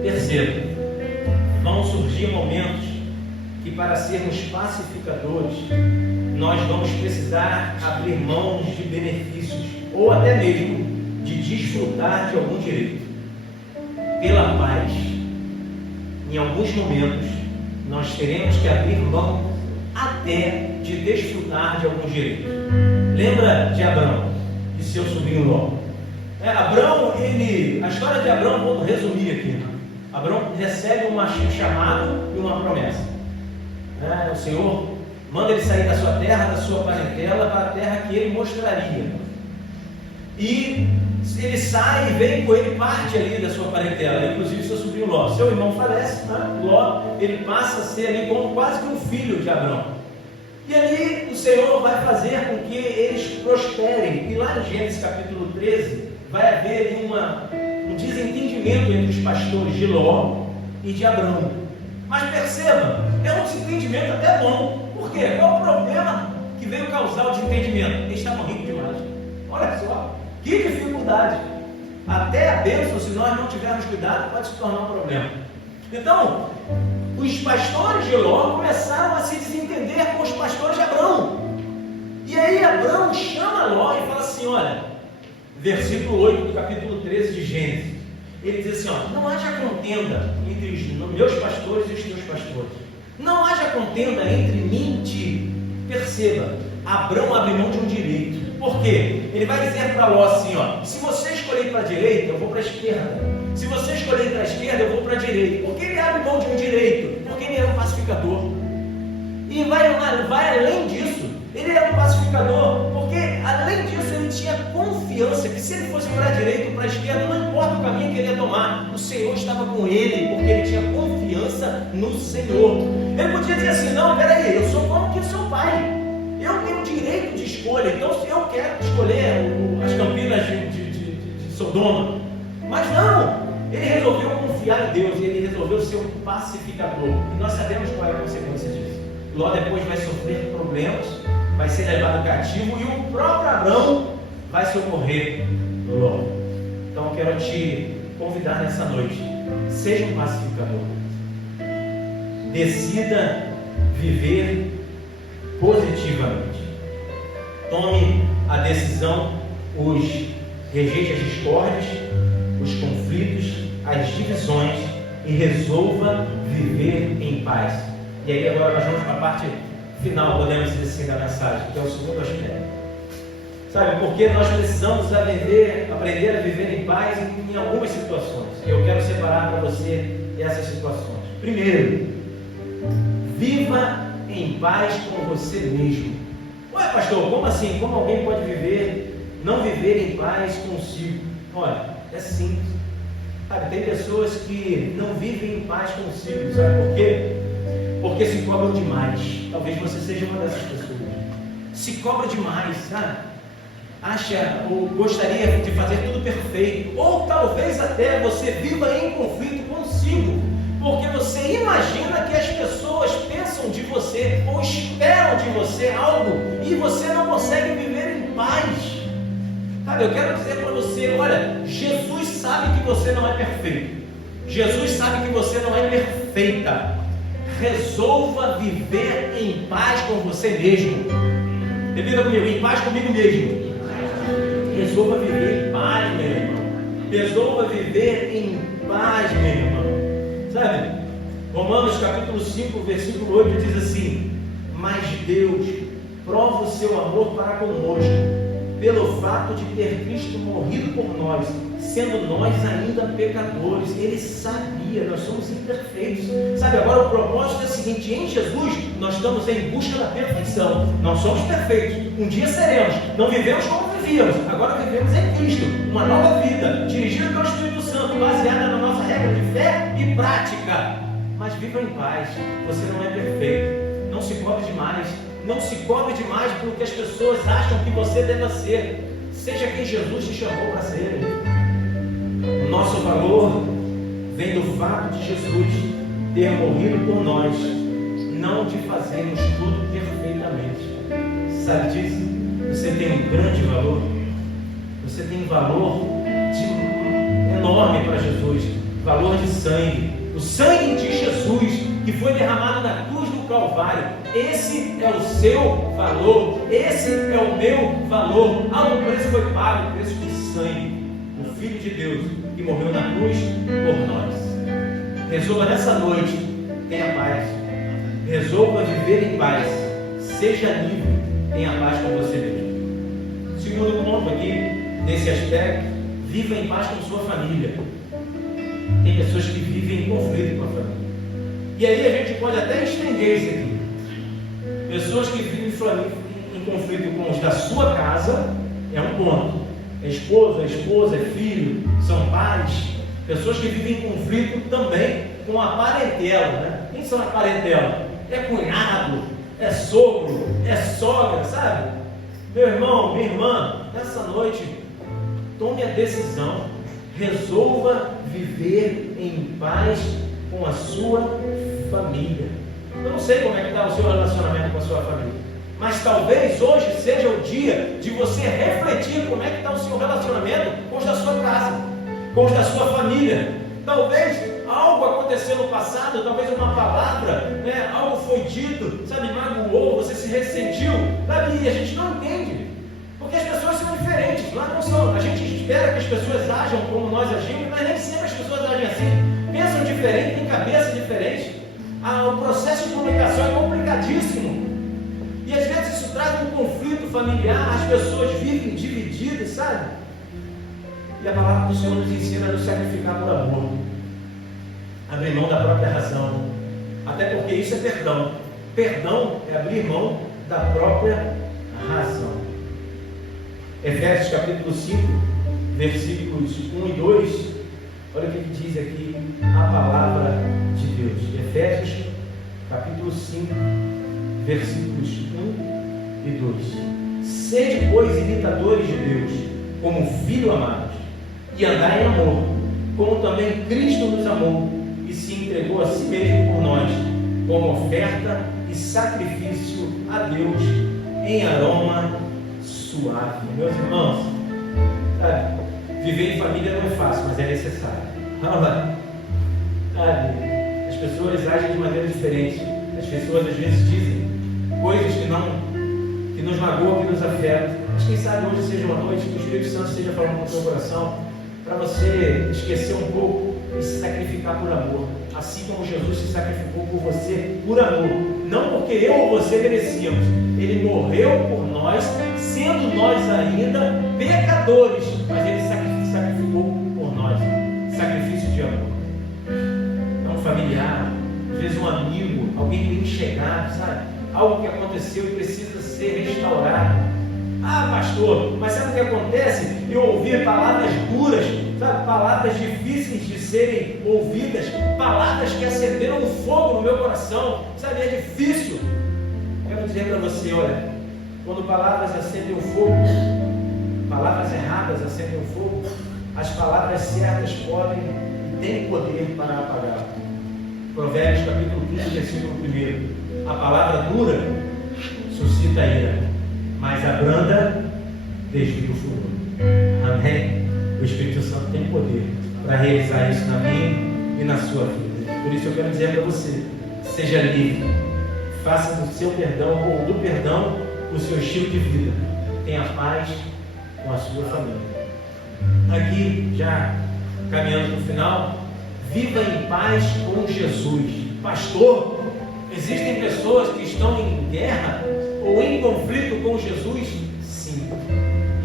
Terceiro, vão surgir momentos que, para sermos pacificadores, nós vamos precisar abrir mãos de benefícios, ou até mesmo de desfrutar de algum direito. Pela paz, em alguns momentos, nós teremos que abrir mão até de desfrutar de algum direito. Lembra de Abrão e seu sobrinho Ló? Abrão, a história de Abrão, vou resumir aqui. Abrão recebe um chamado e uma promessa. O Senhor manda ele sair da sua terra, da sua parentela, para a terra que ele mostraria. E ele sai e vem com ele parte ali da sua parentela, inclusive seu sobrinho Ló. Seu irmão falece, Ló, ele passa a ser ali como quase que um filho de Abrão. E ali o Senhor vai fazer com que eles prosperem. E lá em Gênesis capítulo 13, vai haver ali um desentendimento entre os pastores de Ló e de Abrão. Mas perceba, é um desentendimento até bom. Por quê? Qual o problema que veio causar o desentendimento? Eles estavam ricos demais. Olha só, que dificuldade. Até a bênção, se nós não tivermos cuidado, pode se tornar um problema. Então, os pastores de Ló começaram a se desentender com os pastores de Abrão. E aí Abrão chama Ló e fala assim, olha, versículo 8 do capítulo 13 de Gênesis. Ele diz assim, não haja contenda entre os meus pastores e os teus pastores. Não haja contenda entre mim e ti. Perceba, Abrão abre mão de um direito. Por quê? Ele vai dizer para Ló assim, se você escolher para a direita, eu vou para a esquerda. Se você escolher para a esquerda, eu vou para a direita. Por que ele abre mão de um direito? Porque ele era um pacificador. E vai além disso. Ele era um pacificador, porque além disso ele tinha confiança que se ele fosse para a direita ou para a esquerda, não importa o caminho que ele ia tomar, o Senhor estava com ele, porque ele tinha confiança no Senhor. Ele podia dizer assim, não, peraí, eu sou como que sou pai, eu tenho direito de escolha, então se eu quero escolher as campinas de Sodoma, mas não, ele resolveu confiar em Deus, ele resolveu ser um pacificador, e nós sabemos qual é a consequência disso. Ló depois vai sofrer problemas, vai ser levado cativo, e o próprio Abrão vai socorrer Ló. Então eu quero te convidar nessa noite, seja um pacificador, decida viver positivamente, tome a decisão, rejeite as discórdias, os conflitos, as divisões e resolva viver em paz. E aí agora nós vamos para a parte final, podemos dizer assim, da mensagem, que é o segundo aspecto. Sabe, porque nós precisamos aprender a viver em paz em algumas situações. Eu quero separar para você essas situações. Primeiro, viva em paz com você mesmo. Ué, pastor, como assim? Como alguém pode não viver em paz consigo? Olha, é simples. Sabe, tem pessoas que não vivem em paz consigo, sabe por quê? Porque se cobram demais. Talvez você seja uma dessas pessoas. Se cobra demais, sabe? Acha ou gostaria de fazer tudo perfeito, ou talvez até você viva em conflito consigo, porque você imagina que as pessoas pensam de você ou esperam de você algo e você não consegue viver em paz. Sabe, eu quero dizer para você, olha, Jesus sabe que você não é perfeito, Jesus sabe que você não é perfeita. Resolva viver em paz com você mesmo. Repita comigo, em paz comigo mesmo. Resolva viver em paz, meu irmão. Resolva viver em paz, meu irmão. Sabe? Romanos capítulo 5, versículo 8 diz assim: mas Deus prova o seu amor para conosco, pelo fato de ter Cristo morrido por nós, sendo nós ainda pecadores. Ele sabia, nós somos imperfeitos. Sabe, agora o propósito é o seguinte: em Jesus nós estamos em busca da perfeição. Não somos perfeitos, um dia seremos. Não vivemos como vivíamos, agora vivemos em Cristo, uma nova vida, dirigida pelo Espírito Santo, baseada na nossa regra de fé e prática. Mas viva em paz, você não é perfeito. Não se cobre demais. Não se cobre demais pelo que as pessoas acham que você deva ser. Seja quem Jesus te chamou para ser. O nosso valor vem do fato de Jesus ter morrido por nós, não de fazermos tudo perfeitamente. Sabe disso? Você tem um grande valor. Você tem valor enorme para Jesus. Valor de sangue. O sangue de Jesus que foi derramado na cruz do Calvário. Esse é o seu valor. Esse é o meu valor. Alto preço foi pago, o preço de sangue. O Filho de Deus que morreu na cruz por nós. Resolva nessa noite, tenha paz. Resolva viver em paz. Seja livre, tenha paz com você mesmo. Segundo ponto aqui, nesse aspecto, viva em paz com sua família. Tem pessoas que vivem em conflito com a família. E aí a gente pode até estender isso aqui. Pessoas que vivem em conflito com os da sua casa, é um ponto. É esposa, é filho, são pais. Pessoas que vivem em conflito também com a parentela, né? Quem são a parentela? É cunhado, é sogro, é sogra, sabe? Meu irmão, minha irmã, nessa noite, tome a decisão, resolva viver em paz com a sua família. Eu não sei como é que está o seu relacionamento com a sua família, mas talvez hoje seja o dia de você refletir como é que está o seu relacionamento com os da sua casa, com os da sua família. Talvez algo aconteceu no passado, talvez uma palavra, né, algo foi dito, sabe, magoou, você se ressentiu, sabe, e a gente não entende, porque as pessoas são diferentes, lá não são. A gente espera que as pessoas ajam como nós agimos, mas nem sempre as pessoas agem assim, pensam diferente, têm cabeça diferente. O processo de comunicação é complicadíssimo, e às vezes isso traz um conflito familiar, as pessoas vivem divididas, sabe? E a palavra do Senhor nos ensina a nos sacrificar por amor, abrir mão da própria razão, até porque isso é perdão. Perdão é abrir mão da própria razão. Efésios capítulo 5, versículos 1 e 2, olha o que diz aqui a palavra de Deus. Efésios capítulo 5, versículos 1 e 2. Sede, pois, imitadores de Deus, como filhos amados, e andai em amor, como também Cristo nos amou e se entregou a si mesmo por nós, como oferta e sacrifício a Deus em aroma suave. Meus irmãos, sabe, viver em família não é fácil, mas é necessário. Sabe, as pessoas agem de maneira diferente. As pessoas às vezes dizem coisas que nos magoam, que nos afetam. Mas quem sabe hoje seja uma noite que o Espírito Santo esteja falando com o seu coração, para você esquecer um pouco e se sacrificar por amor, assim como Jesus se sacrificou por você por amor, não porque eu ou você merecíamos. Ele morreu por nós, sendo nós ainda pecadores, mas Ele se sacrificou por nós. Sacrifício de amor. É um familiar, às vezes um amigo, alguém bem chegado, sabe? Algo que aconteceu e precisa ser restaurado. Ah, pastor, mas sabe o que acontece? Eu ouvi palavras duras, sabe? Palavras difíceis de serem ouvidas, palavras que acenderam um fogo no meu coração, sabe? É difícil. Quero dizer para você, olha, quando palavras acendem o fogo, palavras erradas acendem o fogo, as palavras certas podem e têm poder para apagar. Provérbios capítulo 15, versículo 1. A palavra dura suscita ira, mas a branda desvia o furor. Amém? O Espírito Santo tem poder para realizar isso na minha e na sua vida. Por isso eu quero dizer para você, seja livre. Faça do seu perdão ou do perdão o seu estilo de vida. Tenha paz com a sua família. Aqui, já caminhando para o final, viva em paz com Jesus. Pastor, existem pessoas que estão em guerra ou em conflito com Jesus? Sim.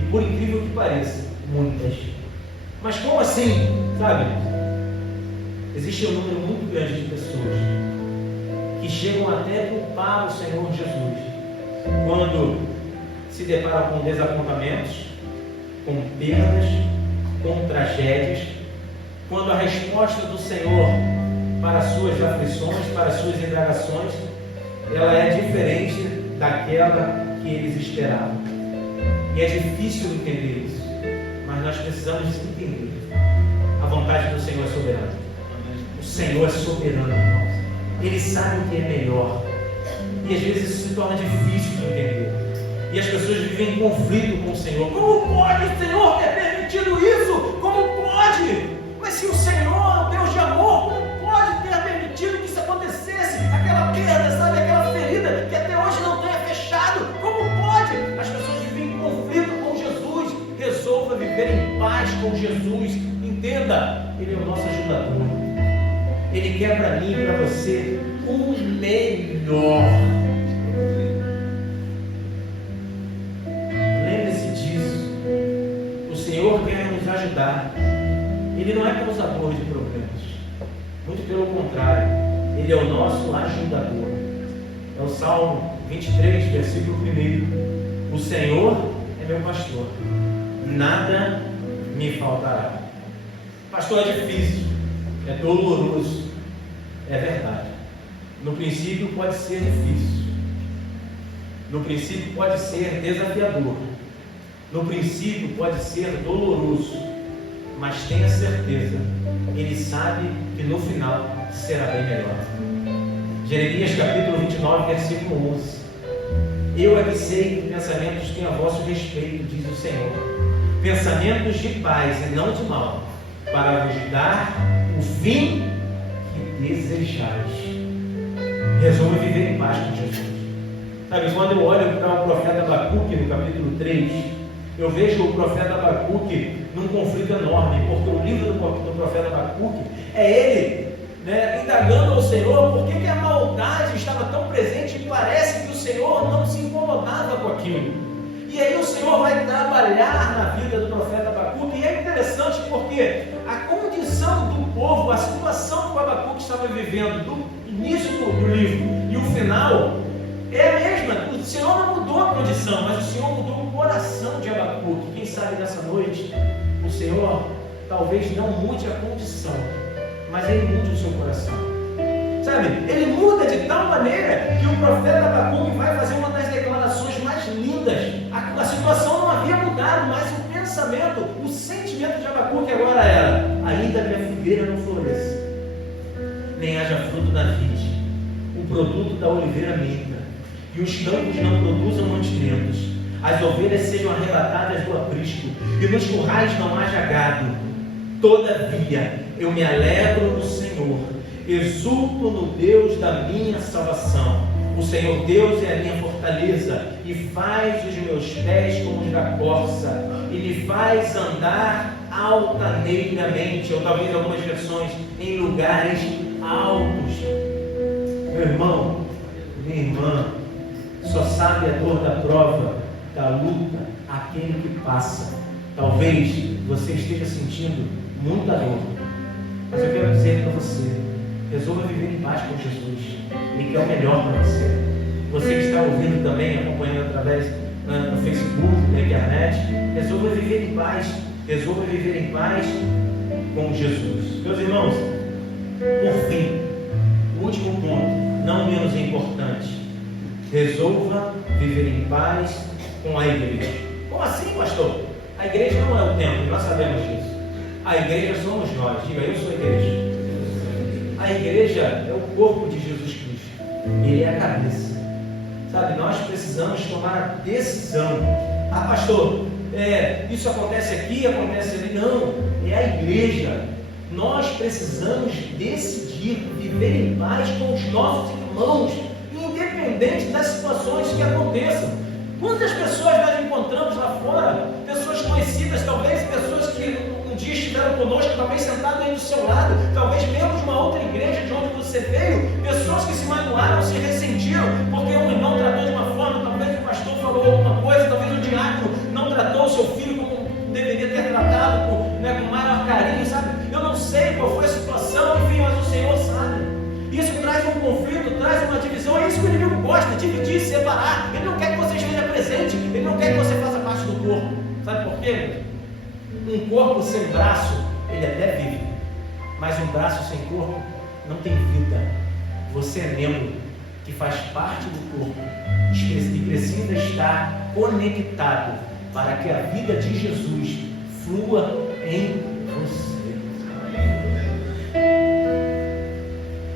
E por incrível que pareça, muitas. Mas como assim? Sabe? Existe um número muito grande de pessoas que chegam até a culpar o Senhor Jesus quando se deparam com desapontamentos, com perdas, com tragédias, quando a resposta do Senhor para as suas aflições, para as suas indagações, ela é diferente daquela que eles esperavam. E é difícil entender isso, mas nós precisamos entender. A vontade do Senhor é soberana. O Senhor é soberano, irmãos. Ele sabe o que é melhor. E às vezes isso se torna difícil de entender. E as pessoas vivem em conflito com o Senhor. Como pode o Senhor ter permitido isso? Como pode? Mas se o Senhor, Deus de amor, como pode ter permitido que isso acontecesse? Aquela perda, sabe? Aquela ferida que até hoje não tenha fechado. Como pode? As pessoas vivem em conflito com Jesus. Resolva viver em paz com Jesus. Entenda, Ele é o nosso ajudador. Ele quer para mim e para você o melhor. Lembre-se disso. O Senhor quer nos ajudar. Ele não é causador de problemas. Muito pelo contrário. Ele é o nosso ajudador. É o Salmo 23, versículo 1. O Senhor é meu pastor. Nada me faltará. Pastor, é difícil. É doloroso. É verdade. No princípio pode ser difícil. No princípio pode ser desafiador. No princípio pode ser doloroso. Mas tenha certeza, Ele sabe que no final será bem melhor. Jeremias capítulo 29, versículo 11. Eu é que sei que pensamentos têm a vosso respeito, diz o Senhor. Pensamentos de paz e não de mal, para vos dar o fim que desejais. Resolva viver em paz com Jesus. Sabe, quando eu olho para o profeta Abacuque no capítulo 3, eu vejo o profeta Abacuque num conflito enorme, porque o livro do profeta Abacuque é ele, indagando ao Senhor por que a maldade estava tão presente e parece que o Senhor não se incomodava com aquilo. E aí o Senhor vai trabalhar na vida do profeta Abacuque, e é interessante porque a condição do povo, a situação que o Abacuque estava vivendo, do início do livro e o final, é a mesma. O Senhor não mudou a condição, mas o Senhor mudou o coração de Abacuque. Quem sabe nessa noite, o Senhor talvez não mude a condição, mas Ele mude o seu coração. Sabe, Ele muda de tal maneira que o profeta Abacuque vai fazer uma das declarações mais lindas. A situação não havia mudado, mas o pensamento, o sentimento de Abacuque agora era: ainda que a figueira não floresça, nem haja fruto na vide, o produto da oliveira minta, e os campos não produzam mantimentos, as ovelhas sejam arrebatadas do aprisco, e nos currais não haja gado. Todavia, eu me alegro no Senhor, exulto no Deus da minha salvação. O Senhor Deus é a minha fortaleza e faz os meus pés como os da corça e me faz andar altaneiramente, ou talvez algumas versões, em lugares altos. Meu irmão, minha irmã, só sabe a dor da prova, da luta, aquele que passa. Talvez você esteja sentindo muita dor, mas eu quero dizer para você, resolva viver em paz com Jesus. Ele quer o melhor para você. Você que está ouvindo também, acompanhando através do Facebook, da internet, resolva viver em paz. Resolva viver em paz com Jesus. Meus irmãos, por fim, o último ponto, não menos importante, resolva viver em paz com a igreja. Como assim, pastor? A igreja não é o templo, nós sabemos disso. A igreja somos nós. Diga, eu sou a igreja. A igreja é o corpo de Jesus Cristo. Ele é a cabeça. Sabe, nós precisamos tomar a decisão. Ah, pastor, isso acontece aqui, acontece ali. Não, é a igreja. Nós precisamos decidir viver em paz com os nossos irmãos, independente das situações que aconteçam. Quantas pessoas nós encontramos lá fora? Pessoas conhecidas, talvez pessoas que um dia estiveram conosco, talvez sentado aí do seu lado, talvez membros de uma outra igreja de onde você veio, pessoas que se magoaram, se ressentiram, porque um irmão tratou de uma forma, talvez o pastor falou alguma coisa, talvez o diácono não tratou o seu filho como deveria ter tratado, com maior carinho, sabe? Eu não sei qual foi a situação, enfim, mas o Senhor sabe. Isso traz um conflito, traz uma divisão, é isso que o inimigo gosta, dividir, separar. Ele não quer que você esteja presente, ele não quer que você faça parte do corpo. Sabe por quê? Um corpo sem braço, ele até vive, mas um braço sem corpo não tem vida. Você é membro que faz parte do corpo e precisa estar conectado para que a vida de Jesus flua em você.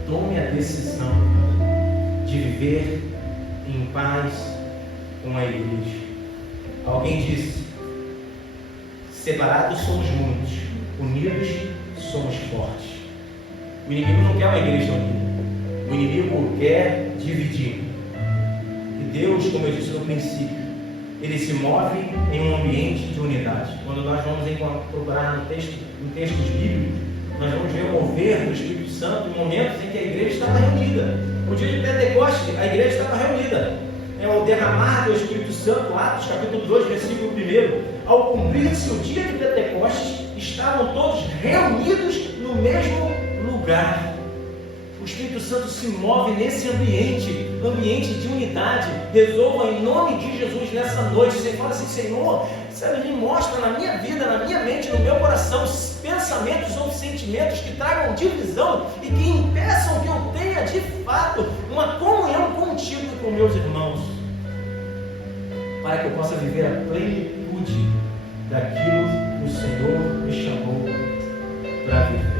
Tome a decisão de viver em paz com a igreja. Alguém disse: separados somos muitos, unidos somos fortes. O inimigo não quer uma igreja unida. O inimigo quer dividir. E Deus, como eu disse no princípio, ele se move em um ambiente de unidade. Quando nós vamos procurar em textos bíblicos, nós vamos ver o mover do Espírito Santo em momentos em que a igreja estava reunida. No dia de Pentecostes, a igreja estava reunida. O derramar do Espírito Santo, Atos capítulo 2, versículo 1. Ao cumprir-se o dia de Pentecostes, estavam todos reunidos no mesmo lugar. O Espírito Santo se move nesse ambiente de unidade. Resolva em nome de Jesus nessa noite. Você fala assim: Senhor, me mostra na minha vida, na minha mente, no meu coração, pensamentos ou sentimentos que tragam divisão e que impeçam que eu tenha de fato uma comunhão contigo e com meus irmãos, para que eu possa viver a plenitude daquilo que o Senhor me chamou para viver.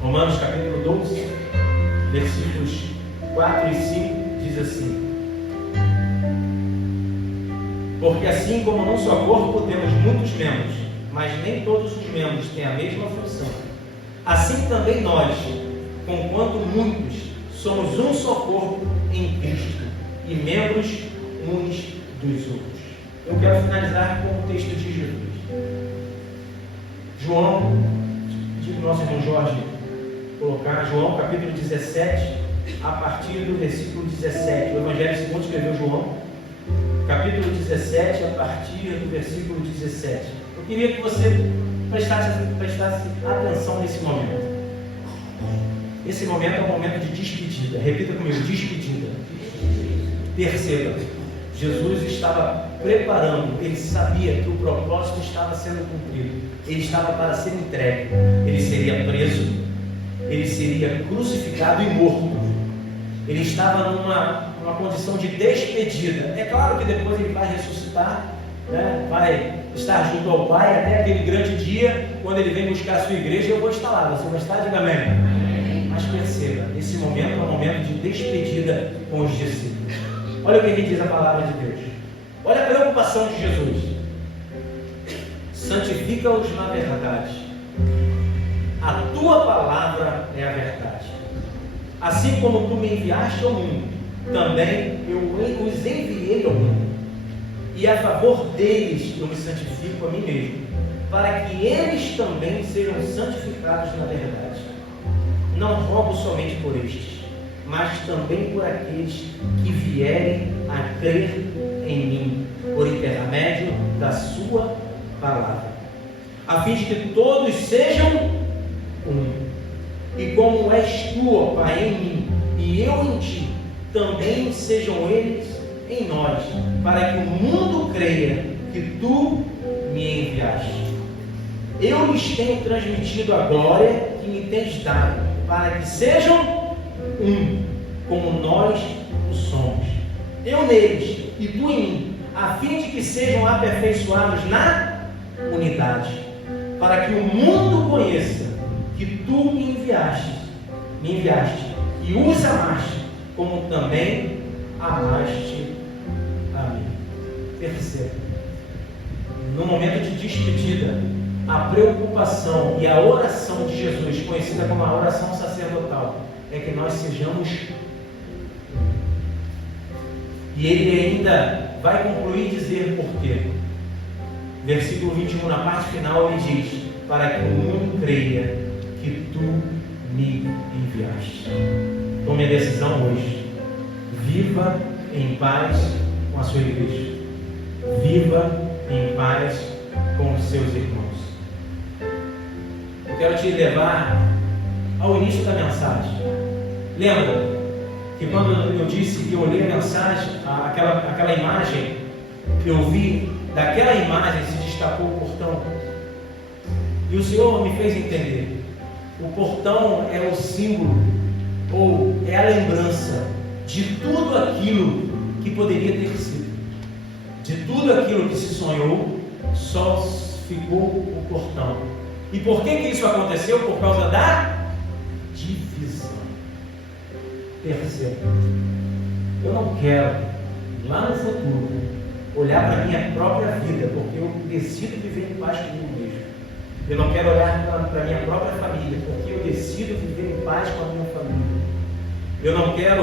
Romanos capítulo 12, versículos 4 e 5 diz assim: porque assim como num só corpo temos muitos membros, mas nem todos os membros têm a mesma função, assim também nós, conquanto muitos, somos um só corpo em Cristo e membros uns dos outros. Eu quero finalizar com o texto de Jesus. João, digo ao nosso irmão Jorge colocar, João capítulo 17, a partir do versículo 17. O Evangelho segundo escreveu João, capítulo 17, a partir do versículo 17. Eu queria que você prestasse atenção nesse momento. Esse momento é um momento de despedida. Repita comigo: despedida. Perceba, Jesus estava preparando, ele sabia que o propósito estava sendo cumprido, ele estava para ser entregue, ele seria preso, ele seria crucificado e morto, ele estava numa condição de despedida. É claro que depois ele vai ressuscitar, né? Vai estar junto ao Pai até aquele grande dia, quando ele vem buscar a sua igreja. Eu vou estar lá, você vai estar? Diga amém. Mas perceba, esse momento é um momento de despedida com os discípulos. Olha o que diz a palavra de Deus. Olha a preocupação de Jesus: santifica-os na verdade, a tua palavra é a verdade. Assim como tu me enviaste ao mundo, também eu os enviei ao mundo. E a favor deles eu me santifico a mim mesmo, para que eles também sejam santificados na verdade. Não rogo somente por estes, mas também por aqueles que vierem a crer em mim, por intermédio da sua palavra, a fim de que todos sejam um. E como és tu, ó Pai, em mim, e eu em ti, também sejam eles em nós, para que o mundo creia que tu me enviaste. Eu lhes tenho transmitido a glória que me tens dado, para que sejam um, como nós o somos. Eu neles e tu em mim, a fim de que sejam aperfeiçoados na unidade, para que o mundo conheça que tu me enviaste e os amaste, como também amaste a mim. Terceiro, no momento de despedida, a preocupação e a oração de Jesus, conhecida como a oração sacerdotal, é que nós sejamos. E ele ainda vai concluir e dizer por quê. Versículo 21, na parte final, ele diz: para que o mundo creia que tu me enviaste. Tome a decisão hoje. Viva em paz com a sua igreja. Viva em paz com os seus irmãos. Eu quero te levar ao início da mensagem. Lembra que quando eu disse que eu olhei a mensagem, aquela imagem, eu vi, daquela imagem se destacou o portão. E o Senhor me fez entender. O portão é o símbolo, ou é a lembrança de tudo aquilo que poderia ter sido. De tudo aquilo que se sonhou, só ficou o portão. E por que isso aconteceu? Por causa da divisão. Terceiro, eu não quero, lá no futuro, olhar para a minha própria vida, porque eu decido viver em paz comigo mesmo. Eu não quero olhar para a minha própria família, porque eu decido viver em paz com a minha família. Eu não quero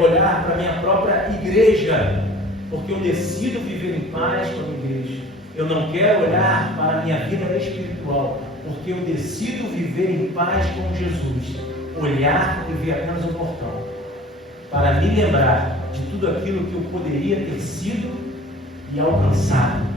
olhar para a minha própria igreja, porque eu decido viver em paz com a minha igreja. Eu não quero olhar para a minha vida espiritual, porque eu decido viver em paz com Jesus. Olhar e ver apenas o portão, para me lembrar de tudo aquilo que eu poderia ter sido e alcançado.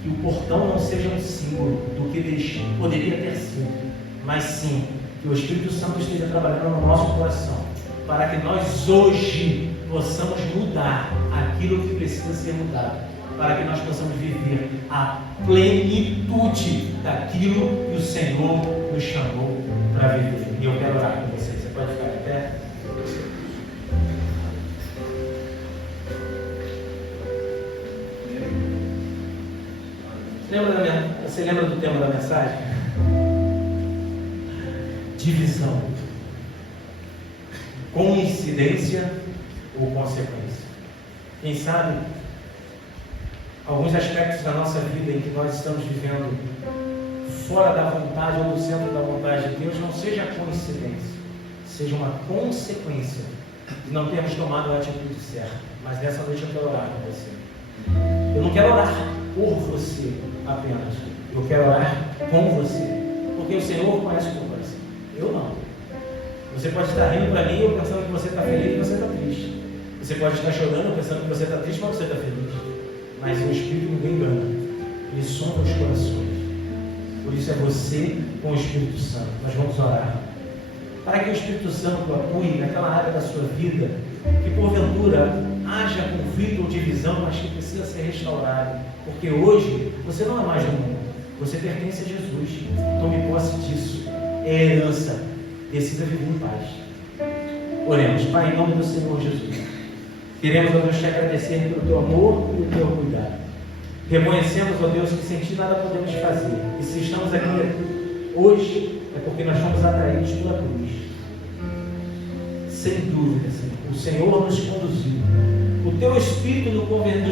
Que o portão não seja um símbolo do que poderia ter sido, mas sim que o Espírito Santo esteja trabalhando no nosso coração, para que nós hoje possamos mudar aquilo que precisa ser mudado, para que nós possamos viver a plenitude daquilo que o Senhor nos chamou para viver. E eu quero orar com vocês. Você pode ficar de pé? Você lembra do tema da mensagem? Divisão. Coincidência ou consequência? Quem sabe alguns aspectos da nossa vida em que nós estamos vivendo fora da vontade ou do centro da vontade de Deus não seja coincidência, seja uma consequência de não termos tomado a atitude certa. Mas nessa noite eu quero orar com você. Eu não quero orar por você apenas, eu quero orar com você, porque o Senhor conhece o teu coração, eu não. Você pode estar rindo para mim, eu pensando que você está feliz e você está triste. Você pode estar chorando pensando que você está triste, mas você está feliz. Mas o Espírito não engana, ele sonda os corações. Por isso é você com o Espírito Santo. Nós vamos orar para que o Espírito Santo atue naquela área da sua vida que porventura haja conflito ou divisão, mas que precisa ser restaurado, porque hoje você não é mais do mundo, você pertence a Jesus. Tome posse disso, é herança. Decida viver em paz. Oremos. Pai, em nome do Senhor Jesus, queremos, ó Deus, te agradecer pelo teu amor e o teu cuidado. Reconhecemos, ó Deus, que sem ti nada podemos fazer. E se estamos aqui hoje, é porque nós fomos atraídos pela cruz. Sem dúvida, Senhor, o Senhor nos conduziu. O teu Espírito nos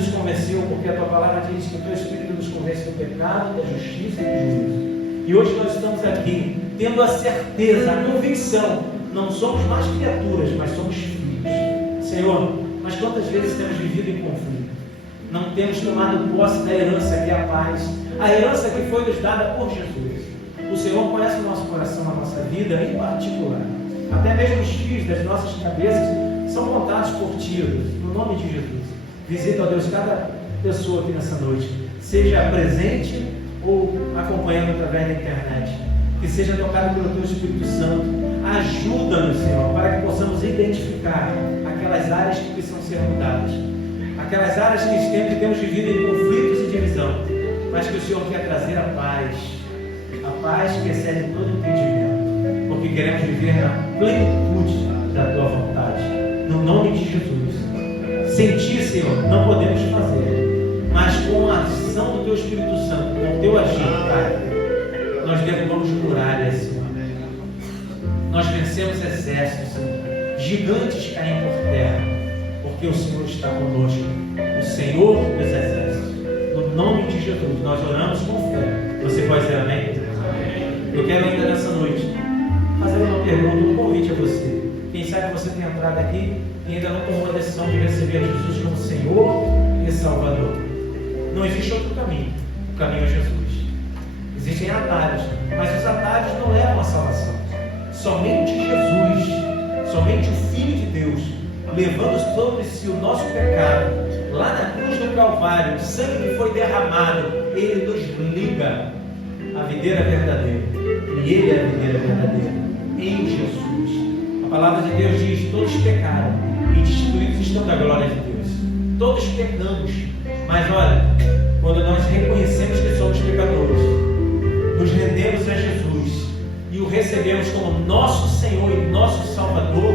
convenceu, porque a tua palavra diz que o teu Espírito nos convence do pecado, da justiça e do juízo. E hoje nós estamos aqui, tendo a certeza, a convicção Não somos mais criaturas, mas somos filhos. Senhor, mas quantas vezes temos vivido em conflito? Não temos tomado posse da herança que é a paz, a herança que foi nos dada por Jesus. O Senhor conhece o nosso coração, a nossa vida em particular. Até mesmo os fios das nossas cabeças são contados por Ti, no nome de Jesus. Visita, ó Deus, cada pessoa aqui nessa noite, seja presente ou acompanhando através da internet, que seja tocado pelo Teu Espírito Santo. Ajuda-nos, Senhor, para que possamos identificar aquelas áreas que precisam ser mudadas, aquelas áreas que temos vivido em conflitos e divisão, mas que o Senhor quer trazer a paz que excede todo entendimento, porque queremos viver na plenitude da Tua vontade, no nome de Jesus. Sem Ti, Senhor, não podemos fazer, mas com a ação do Teu Espírito Santo, com o Teu agir, Pai, nós derrubamos muralhas, Senhor. Nós vencemos exércitos, Senhor. Gigantes caem por terra, porque o Senhor está conosco, o Senhor dos exércitos. No nome de Jesus, nós oramos com fé. Você pode dizer amém? Amém. Eu quero ainda nessa noite fazer uma pergunta, um convite a você. Quem sabe você tem entrado aqui e ainda não tomou a decisão de receber Jesus como Senhor e Salvador. Não existe outro caminho. O caminho é Jesus. Existem atalhos, mas os atalhos não levam à salvação. Somente Jesus, somente o Filho de Deus, levando sobre si o nosso pecado, lá na cruz do Calvário, o sangue que foi derramado, Ele nos liga à videira verdadeira. E Ele é a videira verdadeira, em Jesus. A palavra de Deus diz: todos pecaram e destituídos estão da glória de Deus. Todos pecamos, mas olha, quando nós reconhecemos que somos pecadores, nos rendemos a Jesus e o recebemos como nosso Senhor e nosso Salvador,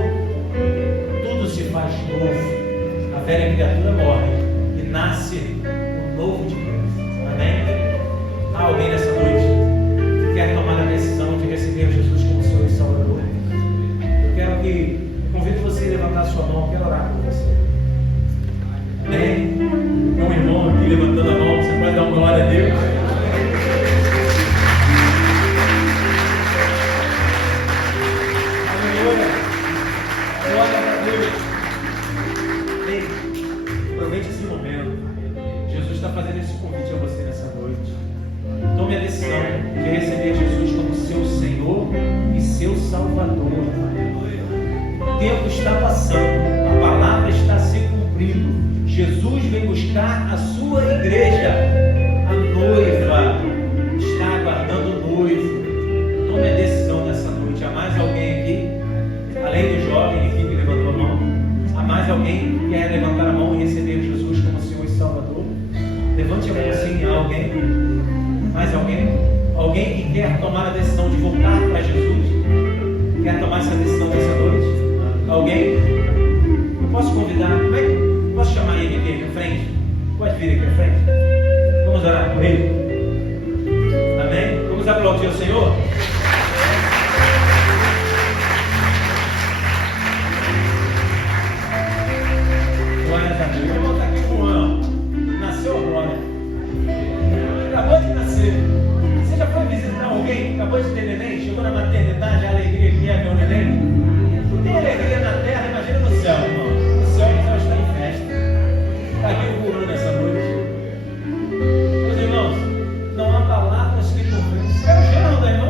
tudo se faz novo. A velha criatura morre e nasce o novo de Deus. Amém? Há alguém nessa noite que quer tomar a decisão de receber Jesus como Senhor e Salvador? Eu quero que convido você a levantar a sua mão. Eu quero orar por você. Amém? Tem um irmão aqui levantando a mão. Você pode dar uma glória a Deus? Aproveite esse momento. Jesus está fazendo esse convite a você nessa noite. Tome a decisão de receber Jesus como seu Senhor e seu Salvador. O tempo está passando, a palavra está se cumprindo. Jesus vem buscar a sua igreja. A noiva está aguardando o noivo. Tome a decisão nessa noite. Há mais alguém aqui, além do jovem aqui que levantou a mão? Há mais alguém que quer levantar a mão e receber Jesus como Senhor e Salvador? Levante a mão assim. Há alguém? Mais alguém? Alguém que quer tomar a decisão de voltar para Jesus? Quer tomar essa decisão nessa noite? Alguém? Eu posso convidar? Como é que posso chamar ele aqui à frente? Pode vir aqui à frente. Vamos orar por ele. Amém? Vamos aplaudir o Senhor? Glória a Deus. Eu vou botar aqui o Juan. Nasceu agora. Acabou de nascer. Você já foi visitar alguém? Acabou de ter neném? Chegou na maternidade, a alegria que é meu neném? Não tem alegria na terra, imagina no céu, irmão. No céu está em festa. Está aqui o Juan nessa noite. Meus irmãos, não há palavras que convencem. Você é o gerão da irmã?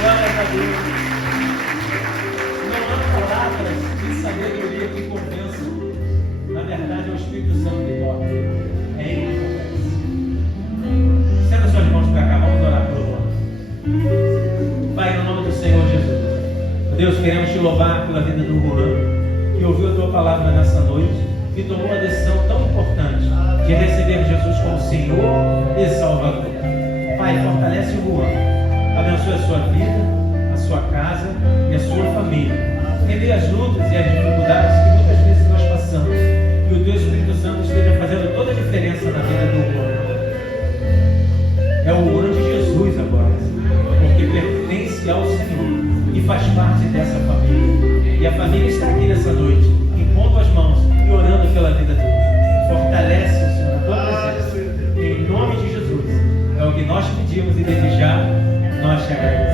Glória a Deus. Não há palavras de sabedoria que convençam. Na verdade, é o Espírito Santo que toca. É Ele que convence. Senta suas mãos para cá, vamos orar pelo Juan. Pai, no nome do Senhor Jesus. Deus, queremos te louvar pela vida do Juan, que ouviu a tua palavra nessa noite e tomou a decisão tão importante de receber Jesus como Senhor e Salvador. Pai, fortalece o Juan, abençoe a sua vida, a sua casa e a sua família. Rever as lutas e as dificuldades que muitas vezes nós passamos, que o teu Espírito Santo esteja fazendo toda a diferença na vida do Juan. É o Juan de Jesus agora, porque pertence ao Senhor e faz parte dessa família. E a família está aqui nessa noite, impondo as mãos e orando pela vida dele. Fortalece o Senhor na tua presença. Em nome de Jesus. É o que nós pedimos e desde já nós te agradecemos.